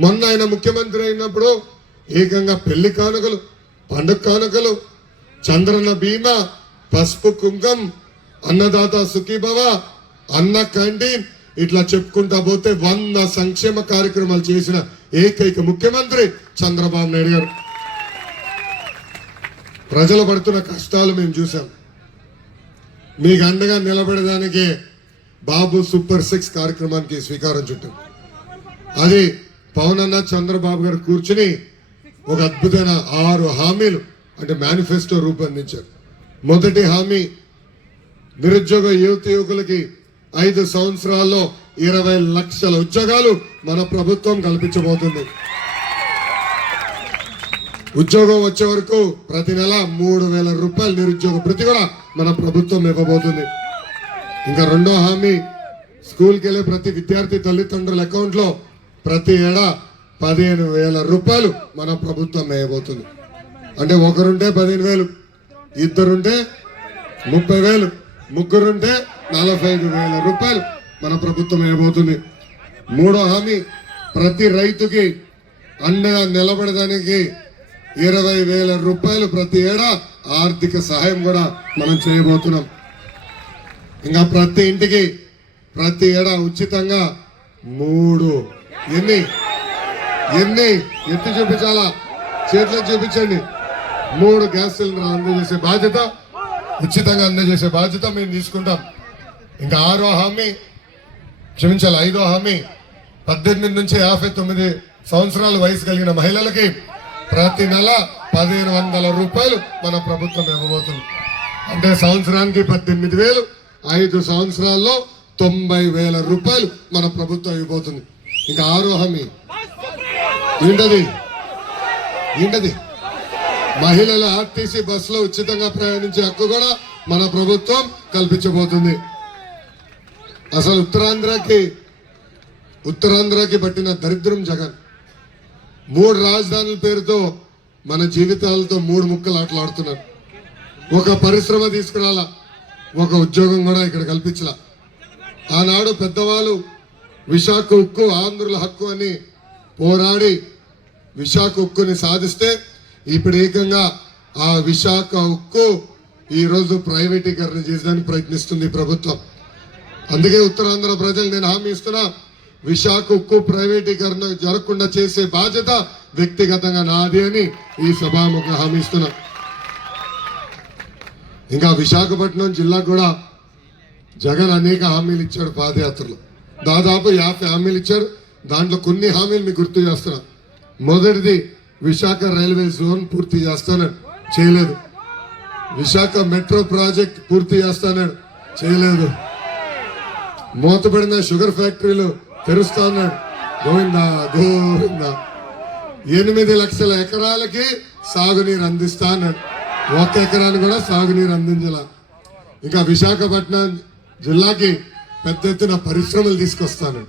మొన్న ఆయన ముఖ్యమంత్రి అయినప్పుడు ఏకంగా పెళ్లి కానుకలు, పండుగ కానుకలు, చంద్రన్న బీమా, పసుపు కుంకం, అన్నదాత సుఖీభవ, అన్న క్యాంటీన్, ఇట్లా చెప్పుకుంటా పోతే 100 సంక్షేమ కార్యక్రమాలు చేసిన ఏకైక ముఖ్యమంత్రి చంద్రబాబు నాయుడు గారు. ప్రజలు పడుతున్న కష్టాలు మేము చూసాం. మీకు అండగా నిలబడడానికి బాబు సూపర్ 6 కార్యక్రమానికి శ్రీకారం చుట్టాం. అది పవన్ అన్న చంద్రబాబు గారు కూర్చుని ఒక అద్భుతమైన 6 హామీలు అంటే మేనిఫెస్టో రూపొందించారు. మొదటి హామీ, నిరుద్యోగ యువకులకి 5 సంవత్సరాల్లో 20 లక్షల ఉద్యోగాలు మన ప్రభుత్వం కల్పించబోతుంది. ఉద్యోగం వచ్చే వరకు ప్రతి నెల 3,000 రూపాయలు నిరుద్యోగ భృతి కూడా మన ప్రభుత్వం ఇవ్వబోతుంది. ఇంకా రెండో హామీ, స్కూల్కి వెళ్ళే ప్రతి విద్యార్థి తల్లిదండ్రుల అకౌంట్ లో ప్రతి ఏడా 15,000 రూపాయలు మన ప్రభుత్వం వేయబోతుంది. అంటే ఒకరుంటే 15,000, ఇద్దరుంటే 30,000, ముగ్గురుంటే 45,000 రూపాయలు మన ప్రభుత్వం వేయబోతుంది. మూడో హామీ, ప్రతి రైతుకి అండగా నిలబడడానికి 20,000 రూపాయలు ప్రతి ఏడా ఆర్థిక సహాయం కూడా మనం చేయబోతున్నాం. ఇంకా ప్రతి ఇంటికి ప్రతి ఏడా ఉచితంగా 3 ఎత్తి చూపించాలా, చేతిలో చూపించండి, 3 గ్యాస్ సిలిండర్లు అందజేసే బాధ్యత, ఉచితంగా అందజేసే బాధ్యత మేము తీసుకుంటాం. ఇంకా 6వ హామీ, క్షమించాలి 5వ హామీ, 18 నుంచి 59 సంవత్సరాల వయసు కలిగిన మహిళలకి ప్రతి నెల 1,500 రూపాయలు మన ప్రభుత్వం ఇవ్వబోతుంది. అంటే సంవత్సరానికి 18,000, 5 సంవత్సరాల్లో 90,000 రూపాయలు మన ప్రభుత్వం ఇవ్వబోతుంది. ఇంకా 6వ హామీ ఏంటది, మహిళల ఆర్టీసీ బస్సులో ఉచితంగా ప్రయాణించే హక్కు కూడా మన ప్రభుత్వం కల్పించబోతుంది. అసలు ఉత్తరాంధ్రకి పట్టిన దరిద్రం జగన్ 3 రాజధానుల పేరుతో మన జీవితాలతో 3 ముక్కలు ఆటలాడుతున్నారు. ఒక పరిశ్రమ తీసుకురాలా, ఒక ఉద్యోగం కూడా ఇక్కడ కల్పించలా. ఆనాడు పెద్దవాళ్ళు విశాఖ ఉక్కు ఆంధ్రుల హక్కు అని పోరాడి విశాఖ ఉక్కుని సాధిస్తే ఇప్పుడు ఏకంగా ఆ విశాఖ ఉక్కు ఈరోజు ప్రైవేటీకరణ చేయడానికి ప్రయత్నిస్తుంది ప్రభుత్వం. అందుకే ఉత్తరాంధ్ర ప్రజలు నేను హామీ ఇస్తున్నా, విశాఖ ఉక్కు ప్రైవేటీకరణ జరగకుండా చేసే బాధ్యత వ్యక్తిగతంగా నాది అని ఈ సభాముఖ హామీ ఇస్తున్నా. ఇంకా విశాఖపట్నం జిల్లాకు కూడా జగన్ అనేక హామీలు ఇచ్చాడు. పాదయాత్రలో దాదాపు 50 హామీలు ఇచ్చారు. దాంట్లో కొన్ని హామీలు మీకు గుర్తు చేస్తున్నా. మొదటిది, విశాఖ రైల్వే జోన్ పూర్తి చేస్తానని చేయలేదు. విశాఖ మెట్రో ప్రాజెక్ట్ పూర్తి చేస్తానని చేయలేదు. మూతపడిన షుగర్ ఫ్యాక్టరీలు తెరుస్తా అన్నాడు, గోవిందా. 8 లక్షల ఎకరాలకి సాగునీరు అందిస్తా అన్నాడు, 1 ఎకరాన్ని కూడా సాగునీరు అందించాల. ఇంకా విశాఖపట్నం జిల్లాకి పెద్ద ఎత్తున పరిశ్రమలు తీసుకొస్తాను,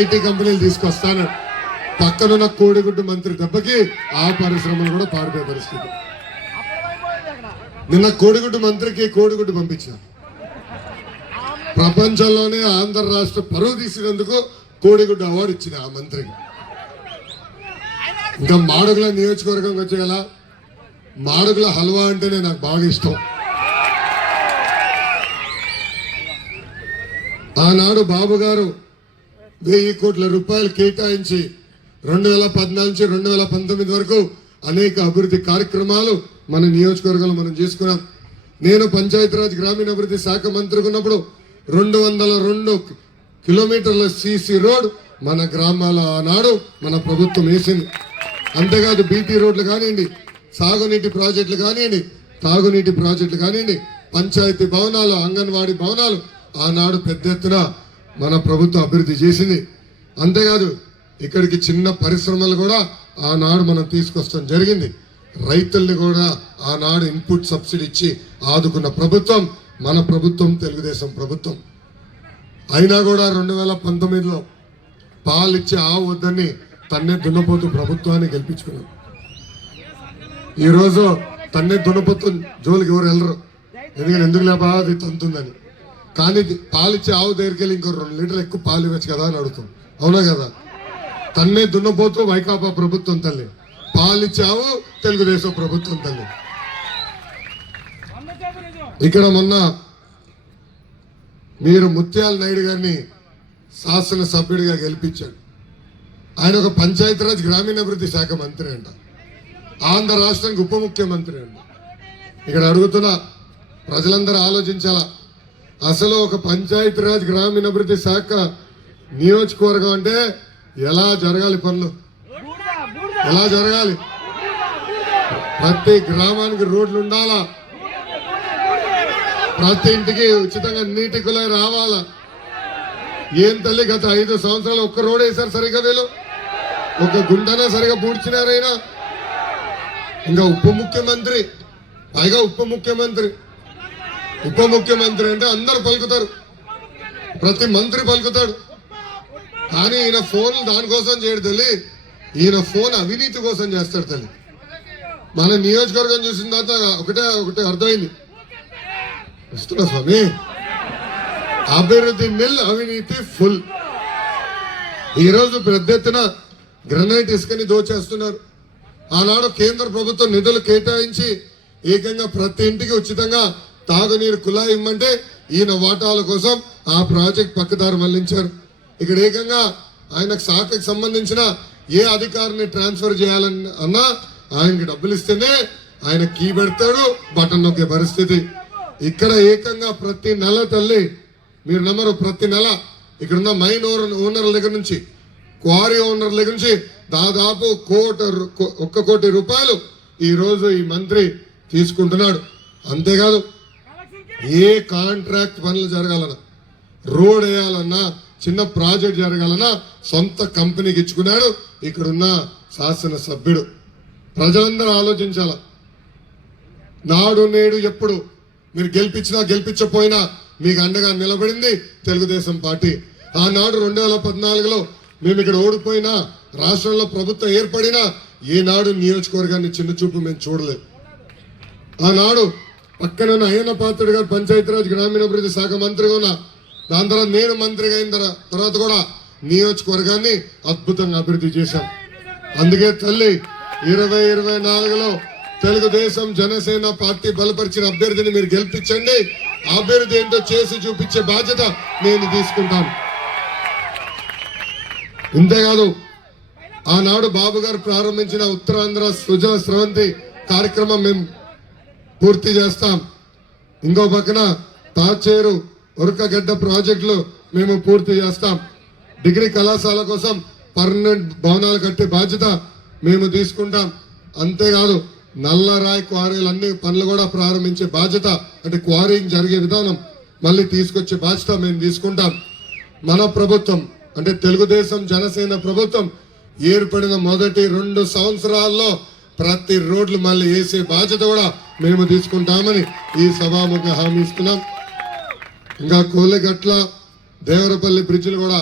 ఐటీ కంపెనీలు తీసుకొస్తాను. పక్కనున్న కోడిగుడ్డు మంత్రి దెబ్బకి ఆ పరిశ్రమలు కూడా పారిపోయే పరిస్థితి. నిన్న కోడిగుడ్డు మంత్రికి కోడిగుడ్డు పంపించారు. ప్రపంచంలోనే ఆంధ్ర రాష్ట్ర పరువు తీసినందుకు కోడిగుడ్డు అవార్డు ఇచ్చింది ఆ మంత్రికి. ఇంకా మాడుగుల నియోజకవర్గంకి వచ్చేగల మాడుగుల హల్వా అంటేనే నాకు బాగా ఇష్టం. ఆనాడు బాబు గారు 1,000 కోట్ల రూపాయలు కేటాయించి 2014 నుంచి 2019 వరకు అనేక అభివృద్ధి కార్యక్రమాలు మన నియోజకవర్గంలో మనం చేసుకున్నాం. నేను పంచాయతీరాజ్ గ్రామీణాభివృద్ధి శాఖ మంత్రిగా ఉన్నప్పుడు 202 కిలోమీటర్ల సీసీ రోడ్ మన గ్రామాల ఆనాడు మన ప్రభుత్వం వేసింది. అంతేకాదు బీటీ రోడ్లు కానివ్వండి, సాగునీటి ప్రాజెక్టులు కానివ్వండి, తాగునీటి ప్రాజెక్టులు కానివ్వండి, పంచాయతీ భవనాలు, అంగన్వాడీ భవనాలు ఆనాడు పెద్ద ఎత్తున మన ప్రభుత్వం అభివృద్ధి చేసింది. అంతేకాదు ఇక్కడికి చిన్న పరిశ్రమలు కూడా ఆనాడు మనం తీసుకొస్తాం జరిగింది. రైతుల్ని కూడా ఆనాడు ఇన్పుట్ సబ్సిడీ ఇచ్చి ఆదుకున్న ప్రభుత్వం మన ప్రభుత్వం, తెలుగుదేశం ప్రభుత్వం. అయినా కూడా 2019లో పాలిచ్చే ఆవు వద్దని తన్నే దున్నపోతు ప్రభుత్వాన్ని గెలిపించుకున్నాం. ఈరోజు తన్నే దున్నపోతు జోలికి ఎవరు వెళ్ళరు, ఎందుకంటే ఎందుకు లేబా అది తంతుందని. కానీ పాలిచ్చే ఆవు దగ్గరికి వెళ్ళి ఇంకో 2 లీటర్లు ఎక్కువ పాలు ఇవ్వచ్చు కదా అని అడుగుతాం. అవునా కదా? తన్నే దున్నపోతూ వైకాపా ప్రభుత్వం తల్లి, పాలిచ్చే ఆవు తెలుగుదేశం ప్రభుత్వం తల్లి. ఇక్కడ మొన్న మీరు ముత్యాల నాయుడు గారిని శాసనసభ్యుడిగా గెలిపించాడు. ఆయన ఒక పంచాయతీరాజ్ గ్రామీణాభివృద్ధి శాఖ మంత్రి అంట, ఆంధ్ర రాష్ట్రానికి ఉప ముఖ్యమంత్రి అంట. ఇక్కడ అడుగుతున్న ప్రజలందరూ ఆలోచించాలా, అసలు ఒక పంచాయతీరాజ్ గ్రామీణాభివృద్ధి శాఖ నియోజకవర్గం అంటే ఎలా జరగాలి పనులు, ఎలా జరగాలి? ప్రతి గ్రామానికి రోడ్లు ఉండాలా, ప్రతి ఇంటికి ఉచితంగా నీటి కుళాయి రావాలా. ఏం తల్లి గత 5 సంవత్సరాలు ఒక్క రోడ్ వేశారు సరిగా? వీళ్ళు ఒక గుంటనే సరిగా పూడ్చినారైనా. ఇంకా ఉప ముఖ్యమంత్రి, పైగా ఉప ముఖ్యమంత్రి అంటే అందరు పలుకుతారు, ప్రతి మంత్రి పలుకుతాడు. కానీ ఈయన ఫోన్ దానికోసం చేయడు తల్లి, ఈయన ఫోన్ అవినీతి కోసం చేస్తాడు తల్లి. మన నియోజకవర్గం చూసిన తర్వాత ఒకటే అర్థమైంది, వస్తున్నా స్వామి, అభివృద్ధి నిల్, అవినీతి ఫుల్. ఈరోజు పెద్ద ఎత్తున గ్రనైట్ ఇసుకని దోచేస్తున్నారు. ఆనాడు కేంద్ర ప్రభుత్వం నిధులు కేటాయించి ఏకంగా ప్రతి ఇంటికి ఉచితంగా తాగునీరు కుళాయి ఇమ్మంటే ఈయన వాటాల కోసం ఆ ప్రాజెక్ట్ పక్కదారి మళ్లించారు. ఇక్కడ ఏకంగా ఆయనకు శాఖకు సంబంధించిన ఏ అధికారిని ట్రాన్స్ఫర్ చేయాలని అన్నా ఆయనకి డబ్బులు ఇస్తేనే ఆయన కీ పెడతాడు, బటన్ నొక్కే పరిస్థితి. ఇక్కడ ఏకంగా ప్రతి నెల తల్లి, మీరు నమ్మరు, ప్రతి నెల ఇక్కడున్న మైన్ ఓనర్ల దగ్గర నుంచి, క్వారీ ఓనర్ల దగ్గర నుంచి దాదాపు 1 కోటి రూపాయలు ఈరోజు ఈ మంత్రి తీసుకుంటున్నాడు. అంతేకాదు ఏ కాంట్రాక్ట్ పనులు జరగాలన్నా, రోడ్ వేయాలన్నా, చిన్న ప్రాజెక్ట్ జరగాలన్నా సొంత కంపెనీకి ఇచ్చుకున్నాడు ఇక్కడున్న శాసనసభ్యుడు. ప్రజలందరూ ఆలోచించాల, నాడు నేడు ఎప్పుడు మీరు గెలిపించినా గెలిపించకపోయినా మీకు అండగా నిలబడింది తెలుగుదేశం పార్టీ. ఆనాడు 2014లో మేము ఇక్కడ ఓడిపోయినా, రాష్ట్రంలో ప్రభుత్వం ఏర్పడినా ఏనాడు నియోజకవర్గాన్ని చిన్న చూపు మేము చూడలేదు. ఆనాడు పక్కన అయ్యన్న పాత్రుడు గారు పంచాయతీరాజ్ గ్రామీణాభివృద్ధి శాఖ మంత్రిగా ఉన్నా, దాని తర్వాత నేను మంత్రిగా అయిన తర్వాత కూడా నియోజకవర్గాన్ని అద్భుతంగా అభివృద్ధి చేశాం. అందుకే తల్లి 2024లో తెలుగుదేశం జనసేన పార్టీ బలపరిచిన అభ్యర్థిని మీరు గెలిపించండి. అభ్యర్థి ఏంటో చేసి చూపించే బాధ్యత నేను తీసుకుంటాను. ఇంతేకాదు ఆనాడు బాబు గారు ప్రారంభించిన ఉత్తరాంధ్ర సుజల స్రవంతి కార్యక్రమం మేము పూర్తి చేస్తాం. ఇంకో పక్కన తాచేరు ఉరకగడ్డ ప్రాజెక్టులు మేము పూర్తి చేస్తాం. డిగ్రీ కళాశాల కోసం పర్మనెంట్ భవనాలు కట్టే బాధ్యత మేము తీసుకుంటాం. అంతేకాదు నల్లరాయి క్వారీలు అన్ని పనులు కూడా ప్రారంభించే బాధ్యత, అంటే క్వారీయింగ్ జరిగే విధానం మళ్ళీ తీసుకొచ్చే బాధ్యత మేము తీసుకుంటాం. మన ప్రభుత్వం అంటే తెలుగుదేశం జనసేన ప్రభుత్వం ఏర్పడిన మొదటి 2 సంవత్సరాల్లో ప్రతి రోడ్లు మళ్ళీ వేసే బాధ్యత కూడా మేము తీసుకుంటామని ఈ సభాముఖ హామీ ఇస్తున్నాం. ఇంకా కోలెగట్ల దేవరపల్లి బ్రిడ్జిలు కూడా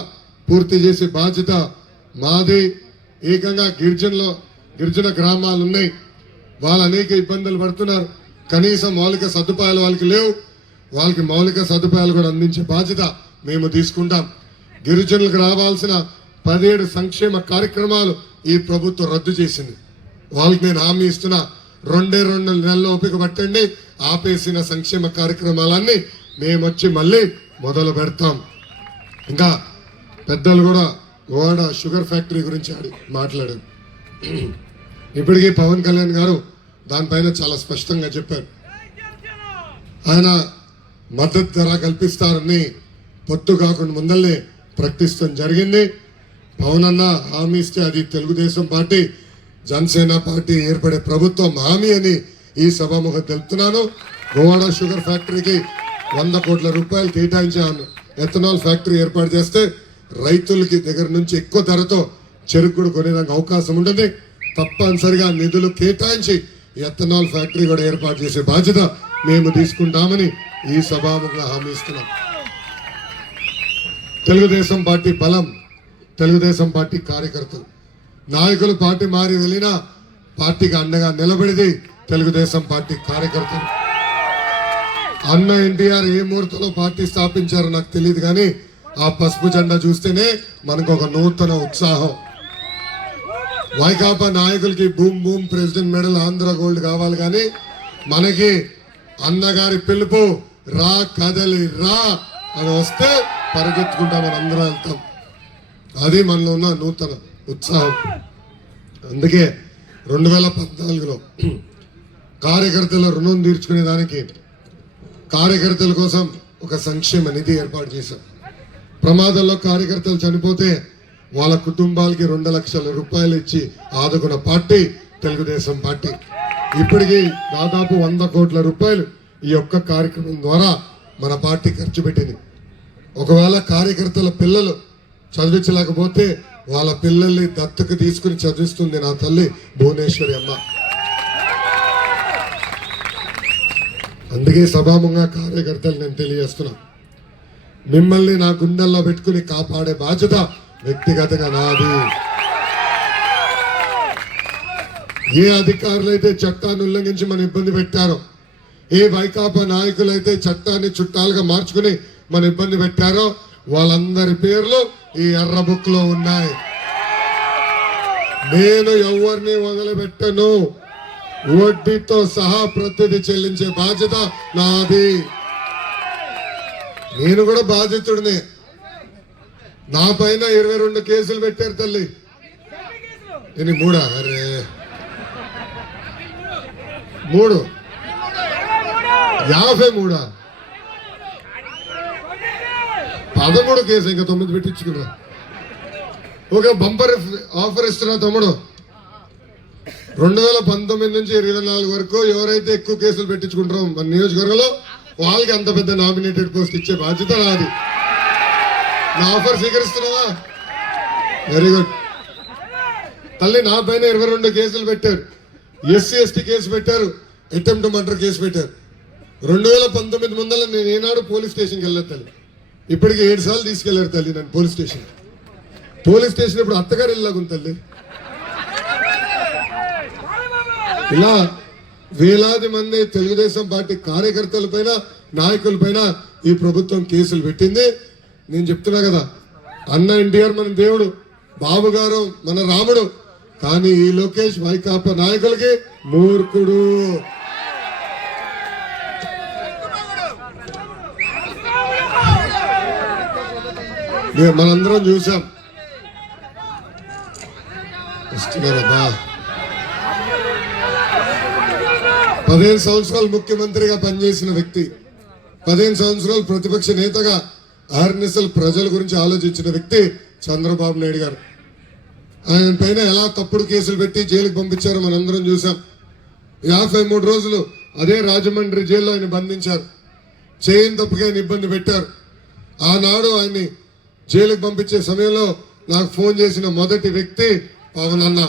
పూర్తి చేసే బాధ్యత మాది. ఏకంగా గిరిజన గ్రామాలు ఉన్నాయి, వాళ్ళు అనేక ఇబ్బందులు పడుతున్నారు. కనీసం మౌలిక సదుపాయాలు వాళ్ళకి లేవు, వాళ్ళకి మౌలిక సదుపాయాలు కూడా అందించే బాధ్యత మేము తీసుకుంటాం. గిరిజనులకు రావాల్సిన 17 సంక్షేమ కార్యక్రమాలు ఈ ప్రభుత్వం రద్దు చేసింది. వాళ్ళకి నేను హామీ ఇస్తున్నా, 2 నెలల్లో ఓపిక పట్టండి, ఆపేసిన సంక్షేమ కార్యక్రమాలన్నీ మేము వచ్చి మళ్ళీ మొదలు పెడతాం. ఇంకా పెద్దలు కూడా ఓడ షుగర్ ఫ్యాక్టరీ గురించి మాట్లాడారు. ఇప్పటికీ పవన్ కళ్యాణ్ గారు దానిపైన చాలా స్పష్టంగా చెప్పారు. ఆయన మద్దతు ధర కల్పిస్తారని పొత్తు కాకుండా ముందల్నే ప్రకటించడం జరిగింది. పవన్ అన్న హామీ ఇస్తే అది తెలుగుదేశం పార్టీ జనసేన పార్టీ ఏర్పడే ప్రభుత్వం హామీ అని ఈ సభాముఖం తెలుపుతున్నాను. గోవాడ షుగర్ ఫ్యాక్టరీకి 100 కోట్ల రూపాయలు కేటాయించాను. ఎథనాల్ ఫ్యాక్టరీ ఏర్పాటు చేస్తే రైతులకి దగ్గర నుంచి ఎక్కువ ధరతో చెరుకు కూడా కొనేదానికి అవకాశం ఉంటుంది. తప్పనిసరిగా నిధులు కేటాయించి ఎథనాల్ ఫ్యాక్టరీ కూడా ఏర్పాటు చేసే బాధ్యత మేము తీసుకుంటామని ఈ సభాముఖంగా హామీ ఇస్తున్నాం. తెలుగుదేశం పార్టీ బలం, తెలుగుదేశం పార్టీ కార్యకర్తలు, నాయకులు పార్టీ మారి వెళ్ళినా పార్టీకి అండగా నిలబడిది తెలుగుదేశం పార్టీ కార్యకర్తలు. అన్న ఎన్టీఆర్ ఏ ముహూర్తంలో పార్టీ స్థాపించారో నాకు తెలియదు, కానీ ఆ పసుపు జెండా చూస్తేనే మనకు ఒక నూతన ఉత్సాహం. వైకాపా నాయకులకి boom boom president medal Andhra gold కావాలి, కానీ మనకి అన్నగారి పిలుపు రా కదలి రా అని వస్తే పరిగెత్తుకుంటా మనం అందరం వెళ్తాం. అది మనలో ఉన్న నూతన ఉత్సాహం. అందుకే 2014లో కార్యకర్తల రుణం తీర్చుకునే దానికి కార్యకర్తల కోసం ఒక సంక్షేమ నిధి ఏర్పాటు చేశాం. ప్రమాదంలో కార్యకర్తలు చనిపోతే వాళ్ళ కుటుంబాలకి 2 లక్షల రూపాయలు ఇచ్చి ఆదుకున్న పార్టీ తెలుగుదేశం పార్టీ. ఇప్పటికీ దాదాపు 100 కోట్ల రూపాయలు ఈ ఒక్క కార్యక్రమం ద్వారా మన పార్టీ ఖర్చు పెట్టింది. ఒకవేళ కార్యకర్తల పిల్లలు చదివించలేకపోతే వాళ్ళ పిల్లల్ని దత్తకు తీసుకుని చదివిస్తుంది నా తల్లి భువనేశ్వరి అమ్మ. అందుకే సభాముగా కార్యకర్తలు నేను తెలియజేస్తున్నా, మిమ్మల్ని నా గుండెల్లో పెట్టుకుని కాపాడే బాధ్యత వ్యక్తిగతంగా నాది. ఏ అధికారులు అయితే చట్టాన్ని ఉల్లంఘించి మన ఇబ్బంది పెట్టారో, ఏ వైకాపా నాయకులు అయితే చట్టాన్ని చుట్టాలుగా మార్చుకుని మన ఇబ్బంది పెట్టారో వాళ్ళందరి పేర్లు ఈ ఎర్ర బుక్ లో ఉన్నాయి. నేను ఎవరిని వదిలిపెట్టను. వడ్డీతో సహా ప్రతిదీ చెల్లించే బాధ్యత నాది. నేను కూడా బాధితుడిని. నా పైన 22 కేసులు పెట్టారు తల్లి. ఇది 3 అరే 3 53 13 కేసు, ఇంకా 9 పెట్టించుకున్నా. ఒక బంపర్ ఆఫర్ ఇస్తున్నా తమ్ముడు. 2019 నుంచి 24 వరకు ఎవరైతే ఎక్కువ కేసులు పెట్టించుకుంటారో మన నియోజకవర్గంలో వాళ్ళకి అంత పెద్ద నామినేటెడ్ పోస్ట్ ఇచ్చే బాధ్యత నాది. నా ఆఫర్ స్వీకరిస్తున్నావా? వెరీ గుడ్ తల్లి. నా పైన 22 కేసులు పెట్టారు. ఎస్సీ ఎస్టీ కేసు పెట్టారు, అటెంప్ట్ మర్డర్ కేసు పెట్టారు. 2019 ముందర నేను ఏనాడు పోలీస్ స్టేషన్కి వెళ్ళాను తల్లి. ఇప్పటికి 7 సార్లు తీసుకెళ్లారు తల్లి నన్ను పోలీస్ స్టేషన్. పోలీస్ స్టేషన్ ఇప్పుడు అత్తగారు వెళ్ళాగుంది తల్లి. ఇలా వేలాది మంది తెలుగుదేశం పార్టీ కార్యకర్తల పైన నాయకుల పైన ఈ ప్రభుత్వం కేసులు పెట్టింది. నేను చెప్తున్నా కదా, అన్న ఎన్టీఆర్ మన దేవుడు, బాబు గారు మన రాముడు, కానీ ఈ లోకేష్ వైకాపా నాయకులకి మూర్ఖుడు. మనందరం చూసాం. వస్తున్నారబ్బా. 15 సంవత్సరాలు ముఖ్యమంత్రిగా పనిచేసిన వ్యక్తి, 15 సంవత్సరాలు ప్రతిపక్ష నేతగా ఆర్ఎన్ఎస్ఎల్ ప్రజల గురించి ఆలోచించిన వ్యక్తి చంద్రబాబు నాయుడు గారు. ఆయన పైన ఎలా తప్పుడు కేసులు పెట్టి జైలుకి పంపించారో మనందరం చూసాం. 53 రోజులు అదే రాజమండ్రి జైల్లో ఆయన బంధించారు. చేయని తప్పుగా ఆయన ఇబ్బంది పెట్టారు. ఆనాడు ఆయన్ని జైలుకి పంపించే సమయంలో నాకు ఫోన్ చేసిన మొదటి వ్యక్తి పవన్ అన్న.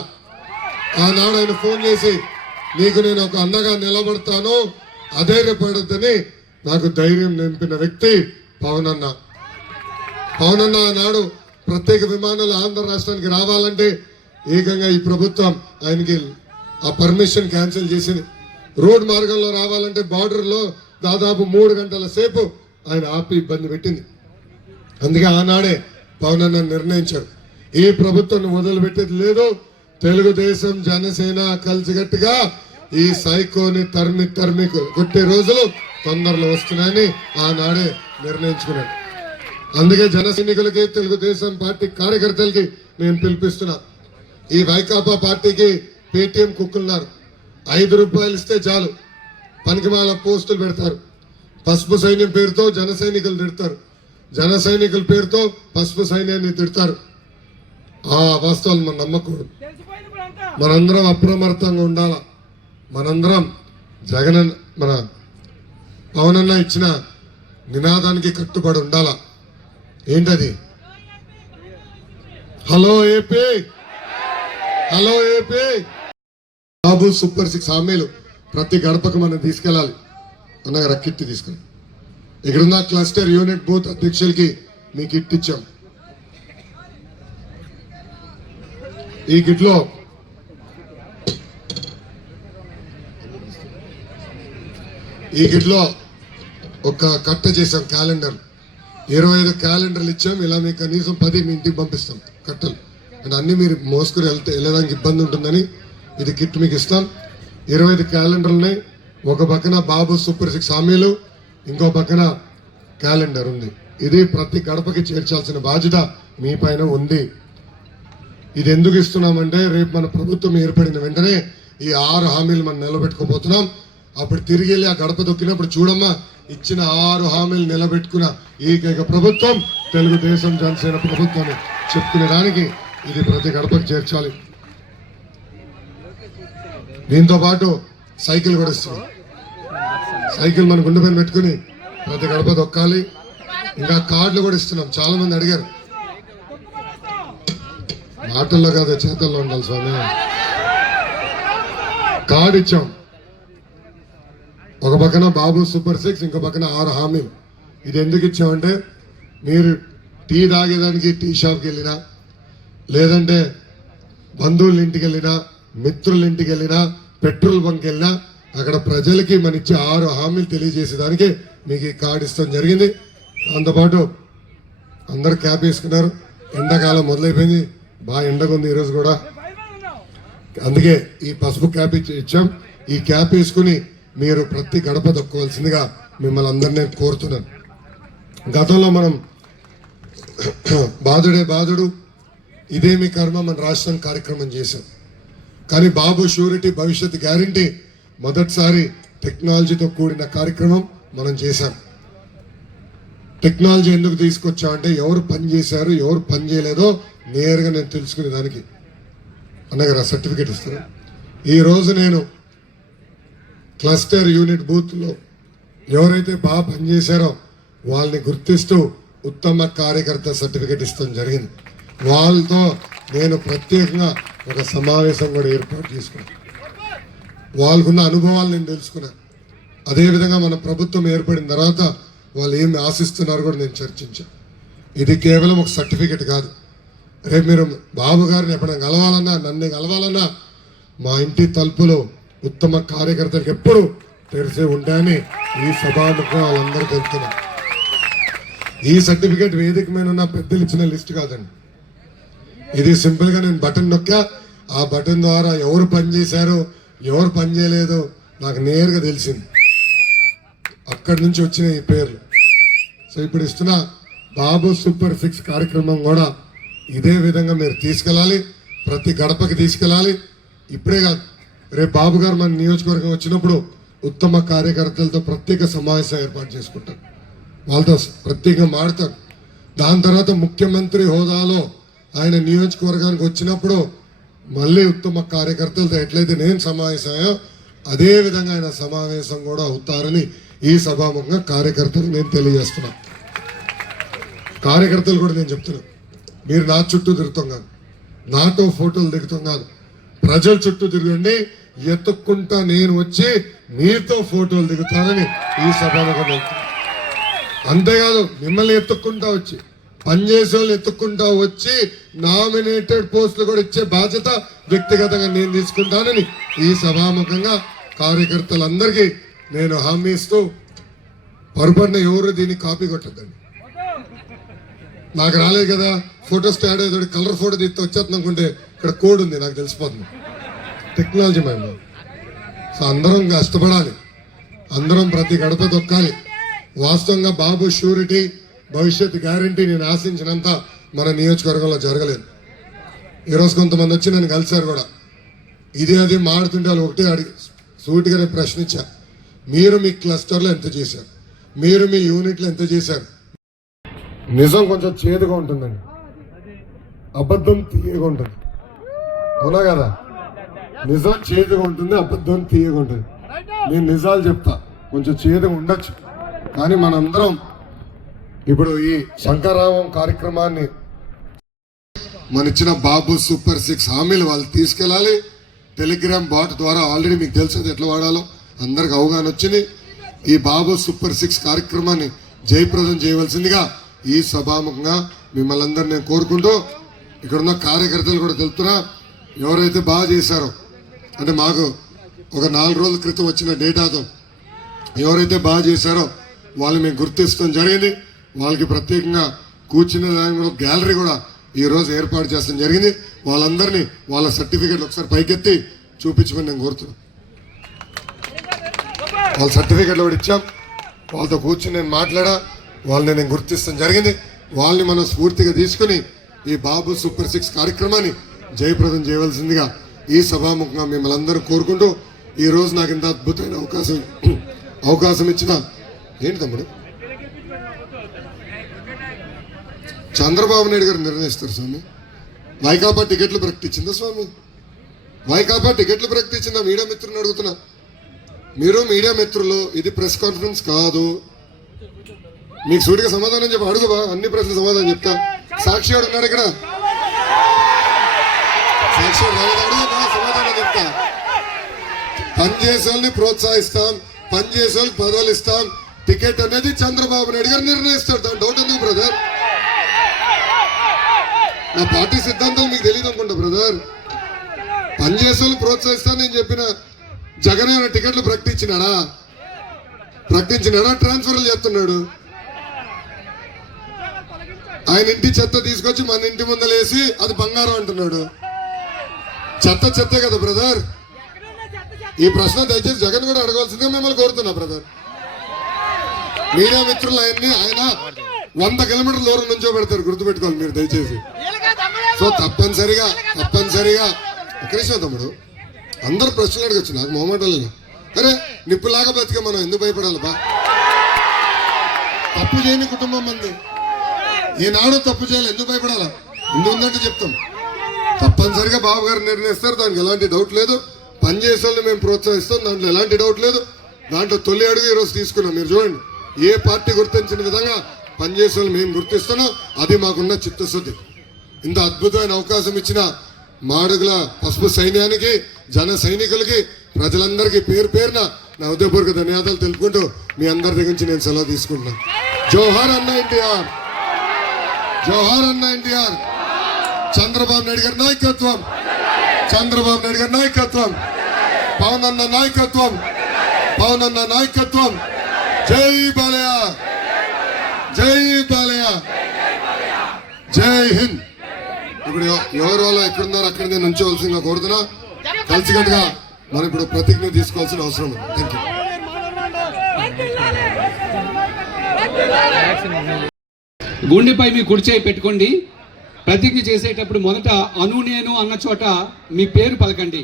ఆనాడు ఆయన ఫోన్ చేసి, నీకు నేను ఒక అన్నగా నిలబడతాను, అధైర్యపడద్దని నాకు ధైర్యం నింపిన వ్యక్తి పవన్ అన్న. పవన్ అన్న ఆనాడు ప్రత్యేక విమానాలు ఆంధ్ర రాష్ట్రానికి రావాలంటే ఏకంగా ఈ ప్రభుత్వం ఆయనకి ఆ పర్మిషన్ క్యాన్సిల్ చేసింది. రోడ్ మార్గంలో రావాలంటే బార్డర్లో దాదాపు 3 గంటల సేపు ఆయన ఆపి ఇబ్బంది పెట్టింది. అందుకే ఆనాడే పవన్ అన్న నిర్ణయించారు, ఈ ప్రభుత్వం వదిలిపెట్టేది లేదు, తెలుగుదేశం జనసేన కలిసిగట్టుగా ఈ సైకోని తరిమి కొట్టే రోజులు తొందరలో వస్తున్నాయని ఆనాడే నిర్ణయించుకున్నాడు. అందుకే జన సైనికులకి తెలుగుదేశం పార్టీ కార్యకర్తలకి నేను పిలిపిస్తున్నా, ఈ వైకాపా పార్టీకి పేటీఎం కుక్కున్నారు. 5 రూపాయలు ఇస్తే చాలు పనికిమాల పోస్టులు పెడతారు. పసుపు సైన్యం పేరుతో జన సైనికులు తిడతారు, జన సైనికుల పేరుతో పసుపు సైన్యాన్ని తిడతారు. ఆ వాస్తవాలు మనం నమ్మకూడదు. మనందరం అప్రమత్తంగా ఉండాల. మనందరం మన పవనన్న ఇచ్చిన నినాదానికి కట్టుబడి ఉండాలా. ఏంటది? Hello AP, hello AP. Babu super 6 హామీలు ప్రతి గడపకు మనం తీసుకెళ్ళాలి అన్నగా రక్కిట్టి తీసుకుని ఇక్కడున్న క్లస్టర్ యూనిట్ బూత్ అధ్యక్షులకి మీ కిట్ ఇచ్చాం. ఈ కిట్లో ఒక కట్ట చేసాం క్యాలెండర్, 25 క్యాలెండర్లు ఇచ్చాం. ఇలా మీకు కనీసం 10 మీ ఇంటికి పంపిస్తాం కట్టలు. అంటే అన్నీ మీరు మోసుకుని వెళ్ళడానికి ఇబ్బంది ఉంటుందని ఇది కిట్ మీకు ఇస్తాం. 25 క్యాలెండర్లని ఒక పక్కన బాబు సూపర్ 6 హామీలు, ఇంకో పక్కన క్యాలెండర్ ఉంది. ఇది ప్రతి గడపకి చేర్చాల్సిన బాధ్యత మీ పైన ఉంది. ఇది ఎందుకు ఇస్తున్నామంటే రేపు మన ప్రభుత్వం ఏర్పడిన వెంటనే ఈ 6 హామీలు మనం నిలబెట్టుకోబోతున్నాం. అప్పుడు తిరిగి వెళ్ళి ఆ గడప దొక్కినప్పుడు చూడమ్మా, ఇచ్చిన 6 హామీలు నిలబెట్టుకున్న ఏకైక ప్రభుత్వం తెలుగుదేశం జనసేన ప్రభుత్వం చెప్పుకునేదానికి ఇది ప్రతి గడపకు చేర్చాలి. దీంతో పాటు సైకిల్ కూడా ఇస్తున్నాం. సైకిల్ మన గుండె పైన పెట్టుకుని ప్రతి గడప దొక్కాలి. ఇంకా కార్డులు కూడా ఇస్తున్నాం. చాలా మంది అడిగారు, మాటల్లో కాదు చేతల్లో ఉండాలి స్వామి. కార్డు ఇచ్చాం. ఒక పక్కన బాబు సూపర్ 6, ఇంకో పక్కన 6 హామీలు. ఇది ఎందుకు ఇచ్చామంటే మీరు టీ తాగేదానికి టీ షాప్కి వెళ్ళినా, లేదంటే బంధువుల ఇంటికి వెళ్ళినా, మిత్రుల ఇంటికి వెళ్ళినా, పెట్రోల్ బంక్ వెళ్ళినా, అక్కడ ప్రజలకి మన ఇచ్చే 6 హామీలు తెలియజేసేదానికి మీకు ఈ కార్డు ఇస్తాం జరిగింది. దాంతోపాటు అందరు క్యాప్ వేసుకున్నారు. ఎండాకాలం మొదలైపోయింది, బాగా ఎండగా ఉంది ఈరోజు కూడా. అందుకే ఈ పసుపు క్యాప్ ఇచ్చాం. ఈ క్యాప్ వేసుకుని మీరు ప్రతి గడప దొక్కోవాల్సిందిగా మిమ్మల్ని అందరినీ నేను కోరుతున్నాను. గతంలో మనం బాధుడే బాధుడు, ఇదేమి కర్మ మన రాష్ట్రం కార్యక్రమం చేశాం. కానీ బాబు షూరిటీ భవిష్యత్ గ్యారంటీ మొదటిసారి టెక్నాలజీతో కూడిన కార్యక్రమం మనం చేశాం. టెక్నాలజీ ఎందుకు తీసుకొచ్చా అంటే ఎవరు పని చేశారు, ఎవరు పని చేయలేదో నేరుగా నేను తెలుసుకునే దానికి. అన్నగారు సర్టిఫికేట్ ఇస్తాను. ఈరోజు నేను క్లస్టర్ యూనిట్ బూత్లో ఎవరైతే బాగా పనిచేశారో వాళ్ళని గుర్తిస్తూ ఉత్తమ కార్యకర్త సర్టిఫికేట్ ఇస్తాం జరిగింది. వాళ్ళతో నేను ప్రత్యేకంగా ఒక సమావేశం కూడా ఏర్పాటు చేసుకున్నాను. వాళ్ళకున్న అనుభవాలు నేను తెలుసుకున్నాను. అదేవిధంగా మన ప్రభుత్వం ఏర్పడిన తర్వాత వాళ్ళు ఏమి ఆశిస్తున్నారో కూడా నేను చర్చించాను. ఇది కేవలం ఒక సర్టిఫికేట్ కాదు. రేపు మీరు బాబు గారిని ఎప్పుడైనా కలవాలన్నా, నన్ను కలవాలన్నా మా ఇంటి తలుపులో ఉత్తమ కార్యకర్తలకు ఎప్పుడు తెరిసే ఉంటాయని ఈ సభాముఖం వాళ్ళందరికీ వెళ్తున్నారు. ఈ సర్టిఫికేట్ వేదిక మీద ఉన్న పెద్దలు ఇచ్చిన లిస్ట్ కాదండి. ఇది సింపుల్గా నేను బటన్ నొక్కా, ఆ బటన్ ద్వారా ఎవరు పనిచేశారో ఎవరు పని చేయలేదో నాకు నేరుగా తెలిసింది. అక్కడి నుంచి వచ్చిన ఈ పేర్లు. సో ఇప్పుడు ఇస్తున్న బాబు సూపర్ 6 కార్యక్రమం కూడా ఇదే విధంగా మీరు తీసుకెళ్ళాలి, ప్రతి గడపకి తీసుకెళ్ళాలి. ఇప్పుడే కాదు, రేపు బాబు గారు మన నియోజకవర్గం వచ్చినప్పుడు ఉత్తమ కార్యకర్తలతో ప్రత్యేక సమావేశం ఏర్పాటు చేసుకుంటారు. వాళ్ళతో ప్రత్యేకంగా మాడతారు. దాని తర్వాత ముఖ్యమంత్రి హోదాలో ఆయన నియోజకవర్గానికి వచ్చినప్పుడు మళ్ళీ ఉత్తమ కార్యకర్తలతో ఎట్లయితే నేను సమావేశమయ్యో అదే విధంగా ఆయన సమావేశం కూడా అవుతారని ఈ సభాముఖంగా కార్యకర్తలు నేను తెలియజేస్తున్నా. కార్యకర్తలు కూడా నేను చెప్తున్నా, మీరు నా చుట్టూ తిరుగుతాం కాదు, నాతో ఫోటోలు దిగుతాం కాదు, ప్రజల చుట్టూ తిరగండి. ఎత్తుక్కుంటా నేను వచ్చి మీతో ఫోటోలు దిగుతానని ఈ సభాముఖం వెళ్తున్నా. అంతేకాదు, మిమ్మల్ని ఎత్తుక్కుంటా వచ్చి, పనిచేసే వాళ్ళు ఎత్తుక్కుంటా వచ్చి నామినేటెడ్ పోస్టులు కూడా ఇచ్చే బాధ్యత వ్యక్తిగతంగా నేను తీసుకుంటానని ఈ సభాముఖంగా కార్యకర్తలందరికీ నేను హామీ ఇస్తూ, పొరపాటున ఎవరు దీన్ని కాపీ కొట్టద్దండి. నాకు రాలేదు కదా ఫోటో స్టార్ట్ అయ్యేది, కలర్ ఫోటో తీస్తే వచ్చేస్తుంది అనుకుంటే ఇక్కడ కోడ్ ఉంది, నాకు తెలిసిపోతుంది. టెక్నాలజీ మేము. సో అందరం కష్టపడాలి, అందరం ప్రతి గడప తొక్కాలి. వాస్తవంగా బాబు షూరిటీ భవిష్యత్ గ్యారంటీ నేను ఆశించినంత మన నియోజకవర్గంలో జరగలేదు. ఈరోజు కొంతమంది వచ్చి నన్ను కలిశారు కూడా. ఇది అది మాడుతుంటే వాళ్ళు ఒకటే అడిగి సూటిగా నేను ప్రశ్నించా, మీరు మీ క్లస్టర్లో ఎంత చేశారు, మీరు మీ యూనిట్లో ఎంత చేశారు. నిజం కొంచెం చేదుగా ఉంటుందండి, అబద్ధం తీయగా ఉంటుంది. అవునా కదా? నిజం చేదుగా ఉంటుంది, అబద్ధం తీయగా ఉంటుంది. నేను నిజాలు చెప్తా, కొంచెం చేదుగా ఉండొచ్చు. కానీ మనందరం ఇప్పుడు ఈ శంకరామం కార్యక్రమాన్ని మన ఇచ్చిన బాబు సూపర్ 6 హామీలు వాళ్ళు తీసుకెళ్ళాలి. టెలిగ్రామ్ బాట్ ద్వారా ఆల్రెడీ మీకు తెలుసు ఎట్లా వాడాలో అందరికి అవగాహన వచ్చింది. ఈ బాబు సూపర్ 6 కార్యక్రమాన్ని జయప్రదం చేయవలసిందిగా ఈ సభాముఖంగా మిమ్మల్ని అందరూ నేను కోరుకుంటూ, ఇక్కడున్న కార్యకర్తలు కూడా తెలుపుతున్నా, ఎవరైతే బాగా చేశారో అంటే మాకు ఒక 4 రోజుల క్రితం వచ్చిన డేటాతో ఎవరైతే బాగా చేశారో వాళ్ళు మేము గుర్తిస్తాం జరిగింది. వాళ్ళకి ప్రత్యేకంగా కూర్చునే దాని కూడా గ్యాలరీ కూడా ఈ రోజు ఏర్పాటు చేస్తాం జరిగింది. వాళ్ళందరినీ వాళ్ళ సర్టిఫికెట్లు ఒకసారి పైకెత్తి చూపించమని నేను కోరుతున్నాను. వాళ్ళ సర్టిఫికెట్లు కూడా ఇచ్చాం. వాళ్ళతో కూర్చుని నేను మాట్లాడా, వాళ్ళని నేను గుర్తిస్తాం జరిగింది. వాళ్ళని మనం స్ఫూర్తిగా తీసుకుని ఈ బాబు సూపర్ 6 కార్యక్రమాన్ని జయప్రదం చేయవలసిందిగా ఈ సభాముఖంగా మిమ్మల్ని అందరూ కోరుకుంటూ ఈ రోజు నాకు ఇంత అద్భుతమైన అవకాశం ఇచ్చిన ఏంటి తమ్ముడు చంద్రబాబు నాయుడు గారు నిర్ణయిస్తారు స్వామి. వైకాపా టికెట్లు ప్రకటించిందా స్వామి? వైకాపా టికెట్లు ప్రకటించిందా? మీడియా మిత్రులను అడుగుతున్నా. మీరు మీడియా మిత్రులు, ఇది ప్రెస్ కాన్ఫరెన్స్ కాదు. మీకు సూటిగా సమాధానం చెప్పి అడుగుబా, అన్ని ప్రశ్నలు సమాధానం చెప్తా. సాక్షి అడుగున్నాడు ఇక్కడ, సాక్షి అడుగుబా, సమాధానం చెప్తా. పనిచేసే వాళ్ళని ప్రోత్సహిస్తాం, పనిచేసే వాళ్ళకి పదవులు ఇస్తాం. టికెట్ అనేది చంద్రబాబు నాయుడు గారు నిర్ణయిస్తాడు. దాని డౌట్ ఎందుకు బ్రదర్? నా పార్టీ సిద్ధాంతాలు మీకు తెలియదు అనుకుంటా బ్రదర్. పనిచేసే వాళ్ళు ప్రోత్సహిస్తాను నేను చెప్పిన. జగన్ ఏమైనా టికెట్లు ప్రకటించినాడా? ట్రాన్స్ఫర్లు చేస్తున్నాడు. ఆయన ఇంటి చెత్త తీసుకొచ్చి మన ఇంటి ముందలేసి అది బంగారం అంటున్నాడు. చెత్తే కదా బ్రదర్. ఈ ప్రశ్న దయచేసి జగన్ కూడా అడగాల్సిందిగా మిమ్మల్ని కోరుతున్నా బ్రదర్. మీడియా మిత్రులు ఆయన 100 కిలోమీటర్ల దూరం నుంచో పెడతారు, గుర్తుపెట్టుకోవాలి మీరు దయచేసి. సో తప్పనిసరిగా ఒక నిమిషం తమ్ముడు, అందరు ప్రశ్నలు అడగచ్చు, నాకు మొహమాటాలు. అరే నిప్పులాగా బతికే మనం ఎందుకు భయపడాలి బా? తప్పు చేయని కుటుంబం మంది, ఈనాడు తప్పు చేయాలి, ఎందుకు భయపడాలా? ఉందంటే చెప్తాం. తప్పనిసరిగా బాబు గారు నిర్ణయిస్తారు, దానికి ఎలాంటి డౌట్ లేదు. పనిచేసే వాళ్ళని మేము ప్రోత్సహిస్తాం, దాంట్లో ఎలాంటి డౌట్ లేదు. దాంట్లో తొలి అడుగు ఈరోజు తీసుకున్నాం. మీరు చూడండి, ఏ పార్టీ గుర్తించిన విధంగా పనిచేసే వాళ్ళు మేము గుర్తిస్తున్నాం. అది మాకున్న చిత్తశుద్ధి. ఇంత అద్భుతమైన అవకాశం ఇచ్చిన మాడుగుల పసుపు సైన్యానికి, జన సైనికులకి, ప్రజలందరికీ పేరు పేరున నా హృదయపూర్వక ధన్యవాదాలు తెలుపుకుంటూ మీ అందరి దగ్గర నుంచి నేను సెలవు తీసుకుంటున్నాను. జోహార్ అన్న ఎన్టీఆర్, జోహార్ అన్న ఎన్టీఆర్. చంద్రబాబు నాయుడు గారి నాయకత్వం, చంద్రబాబు నాయుడు గారి నాయకత్వం, పవన్ అన్న నాయకత్వం, పవన్ అన్న నాయకత్వం. జై బాలయ్య, జై బాలయ్య, జై హింద్. ఇప్పుడు ఎవరు వాళ్ళు ఎక్కడున్నారో అక్కడ నేను ఉంచవలసిందిగా కోరుతున్నా. కలిసికట్టుగా మనం ఇప్పుడు ప్రతిజ్ఞ తీసుకోవాల్సిన అవసరం ఉంది. Thank you. గుండెపై మీ కుడి చేయి పెట్టుకోండి. ప్రతిజ్ఞ చేసేటప్పుడు మొదట అను నేను అన్న చోట మీ పేరు పలకండి.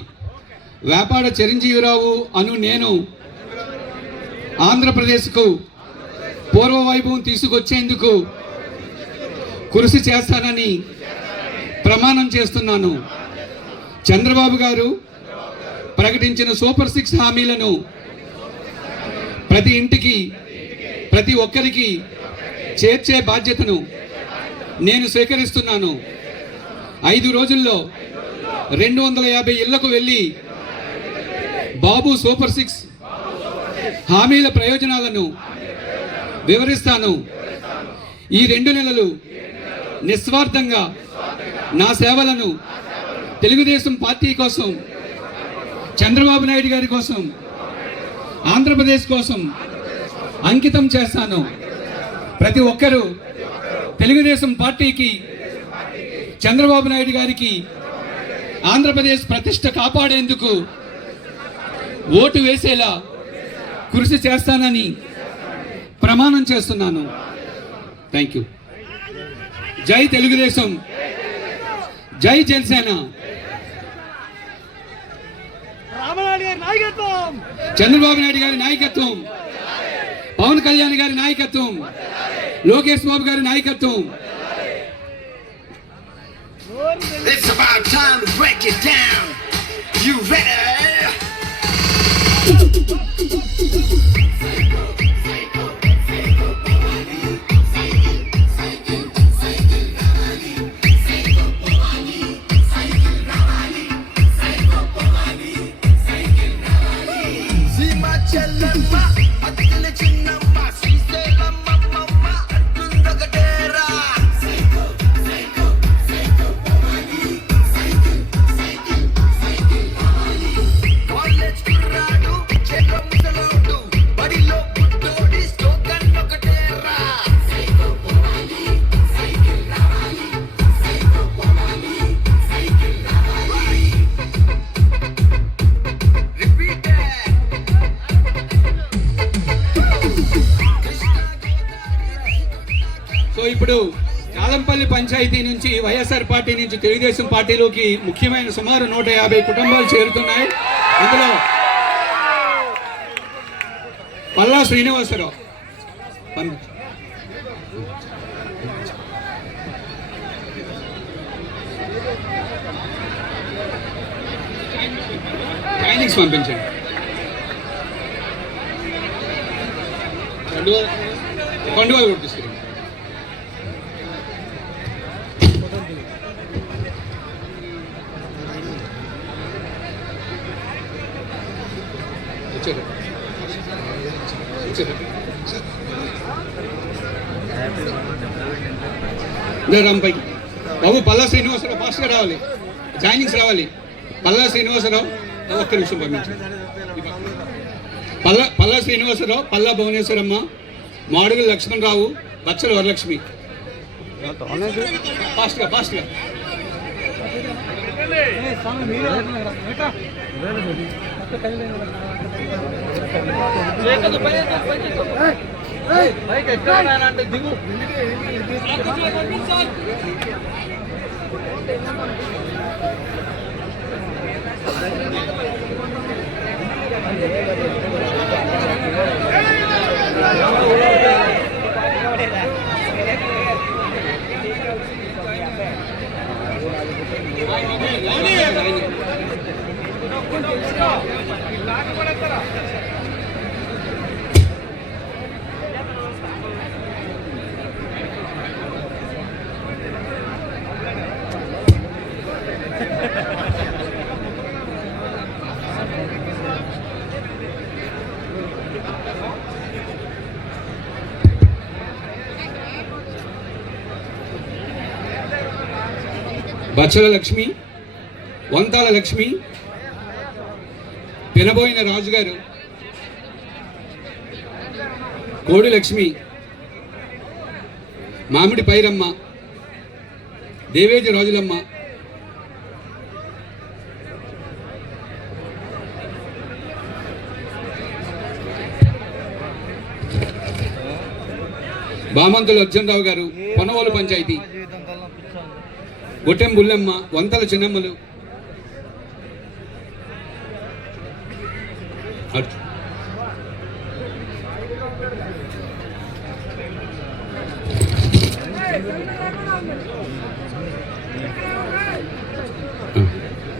వేపాడ చిరంజీవిరావు అను నేను ఆంధ్రప్రదేశ్కు పూర్వ వైభవం తీసుకొచ్చేందుకు కృషి చేస్తానని ప్రమాణం చేస్తున్నాను. చంద్రబాబు గారు ప్రకటించిన సూపర్ 6 హామీలను ప్రతి ఇంటికి, ప్రతి ఒక్కరికి చేర్చే బాధ్యతను నేను స్వీకరిస్తున్నాను. 5 రోజుల్లో 250 ఇళ్లకు వెళ్ళి బాబు సూపర్ 6 హామీల ప్రయోజనాలను వివరిస్తాను. ఈ 2 నెలలు నిస్వార్థంగా నా సేవలను తెలుగుదేశం పార్టీ కోసం, చంద్రబాబు నాయుడు గారి కోసం, ఆంధ్రప్రదేశ్ కోసం అంకితం చేస్తాను. ప్రతి ఒక్కరూ తెలుగుదేశం పార్టీకి, చంద్రబాబు నాయుడు గారికి, ఆంధ్రప్రదేశ్ ప్రతిష్ట కాపాడేందుకు ఓటు వేసేలా కృషి చేస్తానని ప్రమాణం చేస్తున్నాను. Thank you. జై తెలుగుదేశం, జై జనసేన. చంద్రబాబు నాయుడు గారి నాయకత్వం, పవన్ కళ్యాణ్ గారి నాయకత్వం, లోకేష్ బాబు గారి నాయకత్వం. It's about time to break it down. You ready? ఇప్పుడు కాలంపల్లి పంచాయతీ నుంచి వైఎస్ఆర్ పార్టీ నుంచి తెలుగుదేశం పార్టీలోకి ముఖ్యమైన సుమారు 150 కుటుంబాలు చేరుతున్నాయి. అందులో పల్లా శ్రీనివాసరావు ట్రైనింగ్స్ పంపించండి. కండువాలు కొట్టిస్తారు. రాంపైకి బాబు పల్లా శ్రీనివాసరావు ఫాస్ట్గా రావాలి, జాయినింగ్స్ రావాలి. పల్లా శ్రీనివాసరావు ఒక్క నిమిషం పంపించండి. పల్లా శ్రీనివాసరావు, పల్లా భువనేశ్వరమ్మ, మాడుగుల లక్ష్మణరావు, బచ్చల వరలక్ష్మి. ఫాస్ట్గా ఫాస్ట్గా. బచ్చల లక్ష్మి, వంతాల లక్ష్మి, పెనబోయిన రాజుగారు, కోడి లక్ష్మి, మామిడి పైరమ్మ, దేవేజి రాజులమ్మ, బామంతుల అర్జునరావు గారు, పొనవోలు పంచాయతీ, గొట్టెం బుల్లమ్మ, వంతల చిన్నమ్మలు,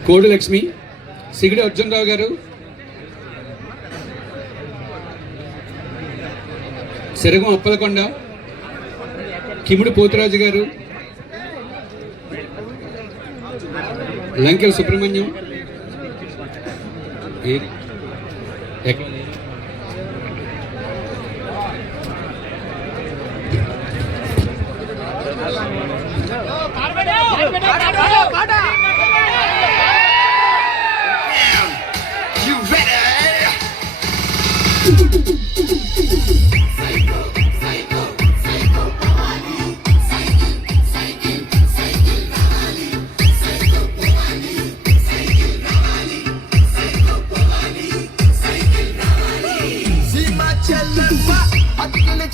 కోడి లక్ష్మి, సిగిడి అర్జునరావు గారు, సెరగం అప్పలకొండ, కిముడు పోతురాజు గారు, లంకెల సుబ్రహ్మణ్యం, You ready?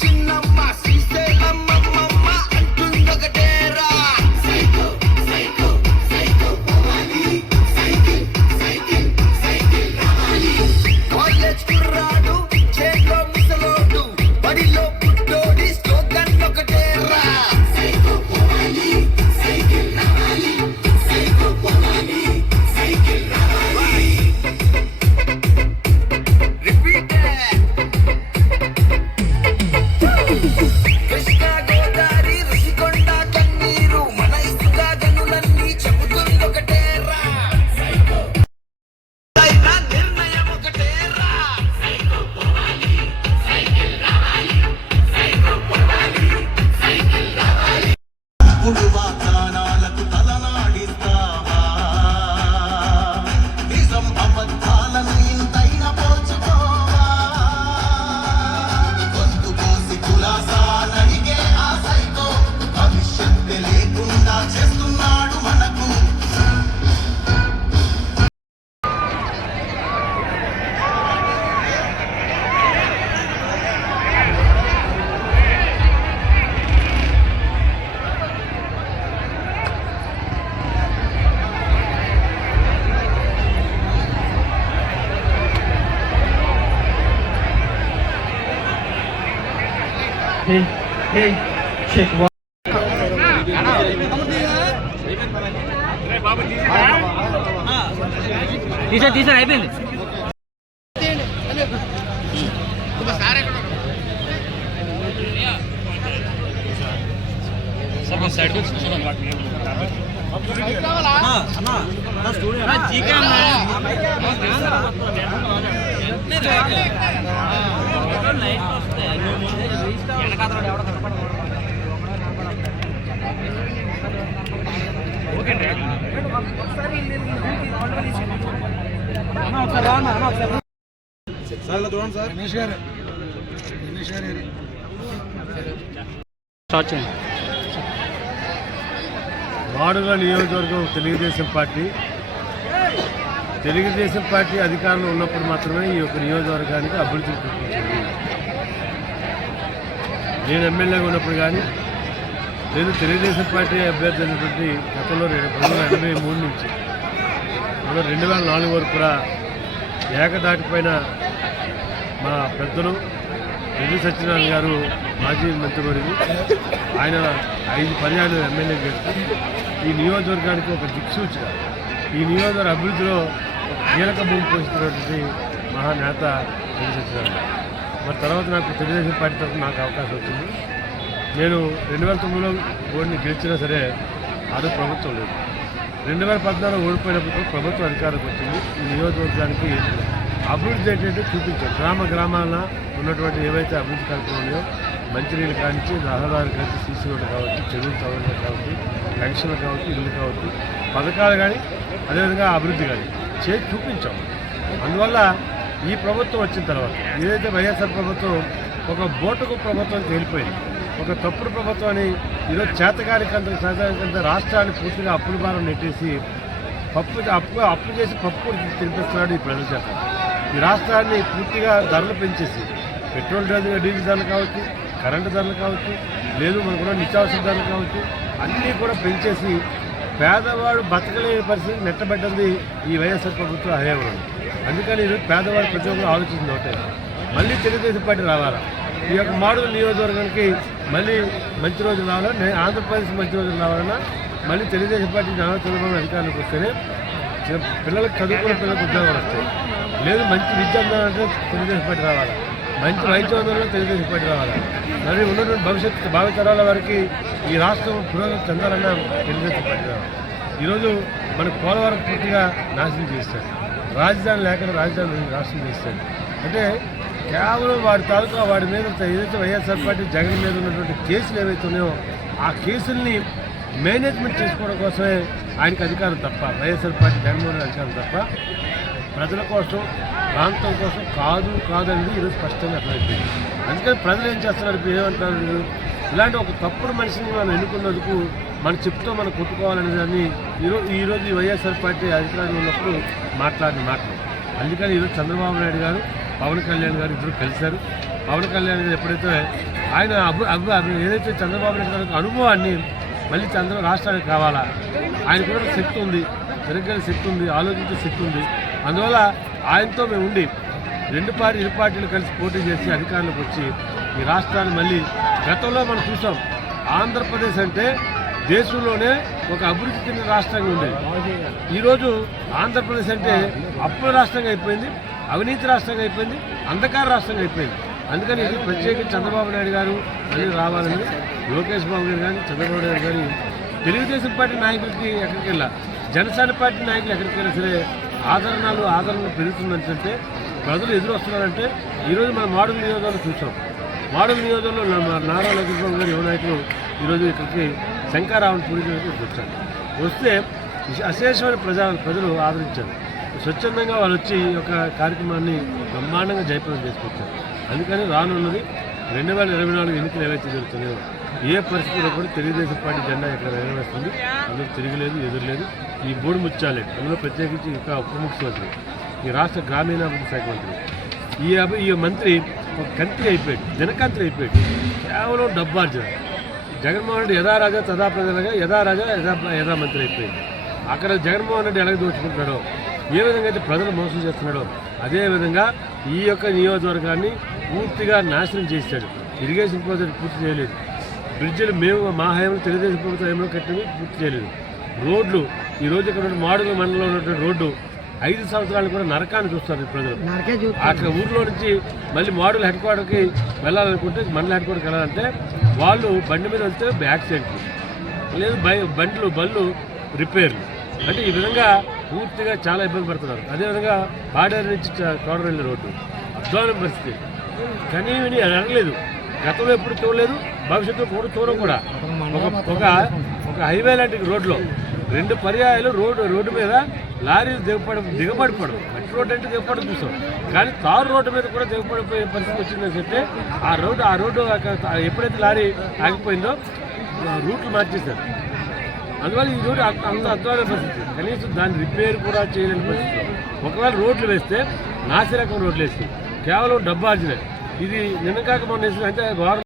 చిన్నమ్మ శ్రీశైలమ్మ అంటుందొకటేరా. తీసారు అయిపోయింది. మాడుగుల నియోజకవర్గం తెలుగుదేశం పార్టీ అధికారంలో ఉన్నప్పుడు మాత్రమే ఈ యొక్క నియోజకవర్గానికి అభివృద్ధి చూపించింది. నేను ఎమ్మెల్యేగా ఉన్నప్పుడు కానీ నేను తెలుగుదేశం పార్టీ అభ్యర్థి అయినటువంటి గతంలో 1983 నుంచి 2004 వరకు కూడా ఏకదాటిపైన మా పెద్దలు రెడ్డి సత్యనారాయణ గారు మాజీ మంత్రివర్యులు, ఆయన 5 పర్యాలు ఎమ్మెల్యే చేస్తూ ఈ నియోజకవర్గానికి ఒక దిక్సూచిగా ఈ నియోజకవర్గ అభివృద్ధిలో కీలక భూమి పోషిస్తున్నటువంటి మహానేత రెడ్డి సత్యనారాయణ. మరి తర్వాత నాకు తెలుగుదేశం పార్టీ తరఫున నాకు అవకాశం వచ్చింది. నేను 2009లో ఓడిని గెలిచినా సరే అది ప్రభుత్వం లేదు. 2014 ఓడిపోయినప్పుడు ప్రభుత్వం అధికారంలోకి వచ్చింది. ఈ నియోజకవర్గానికి అభివృద్ధి ఏంటంటే చూపించారు. గ్రామాల ఉన్నటువంటి ఏవైతే అభివృద్ధి కార్యక్రమాలు ఉన్నాయో, మంచినీళ్ళు కానించి, రహదారులు కానించి, సీసీ రోడ్లు కావచ్చు, చెరువులు తవ్వడం కావచ్చు, పెన్షన్లు కావచ్చు, ఇల్లు కావచ్చు, పథకాలు కానీ అదేవిధంగా అభివృద్ధి కానీ చేసి చూపించాం. అందువల్ల ఈ ప్రభుత్వం వచ్చిన తర్వాత ఏదైతే వైఎస్ఆర్ ప్రభుత్వం ఒక బోటుకు ప్రభుత్వం తేలిపోయింది, ఒక తప్పుడు ప్రభుత్వం అని ఈరోజు చేతకానికంత రాష్ట్రాన్ని పూర్తిగా అప్పుల భారం నెట్టేసి అప్పు చేసి పప్పు తినిపిస్తున్నాడు ఈ ప్రజల చేత. ఈ రాష్ట్రాన్ని పూర్తిగా ధరలు పెంచేసి పెట్రోల్ డీజిల్ ధరలు కావచ్చు, కరెంటు ధరలు కావచ్చు, లేదు మనకున్న నిత్యావసర ధరలు కావచ్చు, అన్నీ కూడా పెంచేసి పేదవాడు బతకలేని పరిస్థితి నెట్టబడ్డది ఈ వైఎస్ఆర్ ప్రభుత్వ హయాంలో. అందుకని ఈరోజు పేదవాడు ప్రతి ఒక్కరు ఆలోచించింది ఒకటే, మళ్ళీ తెలుగుదేశం పార్టీ రావాలా, ఈ యొక్క మాడుగుల నియోజకవర్గానికి మళ్ళీ మంచి రోజులు రావాలన్నా, ఆంధ్రప్రదేశ్ మంచి రోజులు రావాలన్నా మళ్ళీ తెలుగుదేశం పార్టీ చంద్రబాబు అధికారంలోకి వస్తేనే పిల్లలకు చదువుకున్న పిల్లలకు ఉద్యోగాలు వస్తాయి. లేదు మంచి విద్య అందాలంటే తెలుగుదేశం పార్టీ రావాలా, మంచి వైద్యం అందాలంటే తెలుగుదేశం పార్టీ రావాలా, మరి ఉన్నటువంటి భవిష్యత్తు భావితరాల వారికి ఈ రాష్ట్రం పురోగతి చెందాలన్నా తెలుగుదేశం పార్టీ రావాలి. ఈరోజు మన పోలవరం పూర్తిగా నాశనం చేస్తాడు, రాజధాని లేకుండా రాజధాని నాశనం చేస్తాడు. అంటే కేవలం వాడి తాలూకా వాడి మీద ఏదైతే వైఎస్ఆర్ పార్టీ జగన్ మీద ఉన్నటువంటి కేసులు ఏవైతే ఉన్నాయో ఆ కేసుల్ని మేనేజ్మెంట్ చేసుకోవడం కోసమే ఆయనకు అధికారం తప్ప, వైఎస్ఆర్ పార్టీ జగన్మోహన్ అధికారం తప్ప ప్రజల కోసం ప్రాంతం కోసం కాదనేది ఈరోజు స్పష్టంగా అర్థమైపోయింది. అందుకని ప్రజలు ఏం చేస్తున్నారు, ఇప్పుడు ఏమంటారు, ఇలాంటి ఒక తప్పుడు మనిషిని మనం ఎన్నుకున్నందుకు మన చెప్తూ మనం కొట్టుకోవాలనే దాన్ని ఈరోజు ఈ వైఎస్ఆర్ పార్టీ అధికారంలో ఉన్నప్పుడు మాట్లాడిన మాటలు. అందుకని ఈరోజు చంద్రబాబు నాయుడు గారు, పవన్ కళ్యాణ్ గారు ఇద్దరు కలిశారు. పవన్ కళ్యాణ్ గారు ఎప్పుడైతే ఆయన ఏదైతే చంద్రబాబు నాయుడు గారి అనుభవాన్ని మళ్ళీ రాష్ట్రానికి కావాలా, ఆయన కూడా శక్తి ఉంది, తిరగల శక్తి ఉంది, ఆలోచించే శక్తి ఉంది. అందువల్ల ఆయనతో మేము ఉండి ఇరు పార్టీలు కలిసి పోటీ చేసి అధికారంలోకి వచ్చి ఈ రాష్ట్రాన్ని మళ్ళీ గతంలో మనం చూసాం. ఆంధ్రప్రదేశ్ అంటే దేశంలోనే ఒక అభివృద్ధి చెందిన రాష్ట్రంగా ఉండేది. ఈరోజు ఆంధ్రప్రదేశ్ అంటే అప్పుల రాష్ట్రంగా అయిపోయింది, అవినీతి రాష్ట్రంగా అయిపోయింది, అంధకార రాష్ట్రంగా అయిపోయింది. అందుకని ఇది ప్రత్యేకించి చంద్రబాబు నాయుడు గారు మళ్ళీ రావాలని లోకేష్ బాబు గారు కానీ చంద్రబాబు నాయుడు గారు తెలుగుదేశం పార్టీ నాయకులకి ఎక్కడికి వెళ్ళా, జనసేన పార్టీ నాయకులు ఎక్కడికి వెళ్ళినా సరే ఆదరణ పెరుగుతుందంటే ప్రజలు ఎదురు వస్తున్నారంటే ఈరోజు మన మాడుగుల నియోజకవర్గంలో చూసాం. మాడుగుల నియోజకవర్గంలో నారా లోకేష్ గారు యువ నాయకులు ఈరోజు ఇక్కడికి శంకరావణ పూరికి వచ్చారు. వస్తే అశేషమైన ప్రజలు ఆదరించారు. స్వచ్ఛందంగా వాళ్ళు వచ్చి ఈ యొక్క కార్యక్రమాన్ని బ్రహ్మాండంగా జయప్రదం చేసుకొచ్చారు. అందుకని రానున్నది 2024 ఎన్నికలు ఏవైతే జరుగుతున్నాయో ఏ పరిస్థితుల్లో కూడా తెలుగుదేశం పార్టీ జెండా ఇక్కడ ఎగరవేస్తుంది. అందులో తిరగలేదు, ఎదురులేదు. ఈ మూడు ముత్యాలే, అందులో ప్రత్యేకించి ఇంకా ఉప ముఖ్యమంత్రి, ఈ రాష్ట్ర గ్రామీణాభివృద్ధి శాఖ మంత్రి, ఈ మంత్రి ఒక కంత్రి అయిపోయాడు, జనకంత్రి అయిపోయాడు. కేవలం డబ్బార్జన. జగన్మోహన్ రెడ్డి యథారాజా తదా ప్రజలుగా యథారాజా యథా మంత్రి అయిపోయింది. అక్కడ జగన్మోహన్ రెడ్డి ఎలాగ దోచుకుంటున్నాడో, ఏ విధంగా అయితే ప్రజలు మోసం చేస్తున్నాడో అదేవిధంగా ఈ యొక్క నియోజకవర్గాన్ని పూర్తిగా నాశనం చేశాడు. ఇరిగేషన్ ప్రాజెక్ట్ పూర్తి చేయలేదు. బ్రిడ్జిలు మేము మా హయాంలో తెలుగుదేశం ప్రభుత్వం హయాంలో కట్టినవి పూర్తి చేయలేదు. రోడ్లు ఈరోజు ఇక్కడ మాడుగుల మండలంలో ఉన్నటువంటి రోడ్డు 5 సంవత్సరాలు కూడా నరకాన్ని చూస్తారు ప్రజలు. అక్కడ ఊర్లో నుంచి మళ్ళీ మాడుగుల హెడ్ క్వార్టర్కి వెళ్ళాలనుకుంటే మండల హెడ్ క్వార్టర్కి వెళ్ళాలంటే వాళ్ళు బండి మీద వెళ్తే యాక్సిడెంట్లు లేదు, బళ్ళు రిపేర్లు, అంటే ఈ విధంగా పూర్తిగా చాలా ఇబ్బంది పడుతున్నారు. అదేవిధంగా పాడేరు నుంచి చోడవరం వెళ్ళే రోడ్డు అధ్వానం పరిస్థితి, కనీవిని అనలేదు. గతంలో ఎప్పుడు చూడలేదు, భవిష్యత్తులో కూడా చూడడం కూడా. ఒక హైవే లాంటి రోడ్లో 2 పర్యాయాలు రోడ్డు మీద లారీలు దిగబడిపోవడం. మట్టి రోడ్డు అంటే దిగపడడం చూస్తాం, కానీ తారు రోడ్డు మీద కూడా దిగపడిపోయే పరిస్థితి వచ్చిందని చెప్తే ఆ రోడ్డు ఎప్పుడైతే లారీ ఆగిపోయిందో రూట్లు మార్చేశారు. అందువల్ల ఈ రోడ్డు అంత అధ్వాన పరిస్థితి, కనీసం దాని రిపేర్ కూడా చేయలేని పరిస్థితి. ఒకవేళ రోడ్లు వేస్తే నాసి రకం రోడ్లు వేస్తే కేవలం డబ్బార్జిన. ఇది నిన్న కాక మొన్న వేసిన అంటే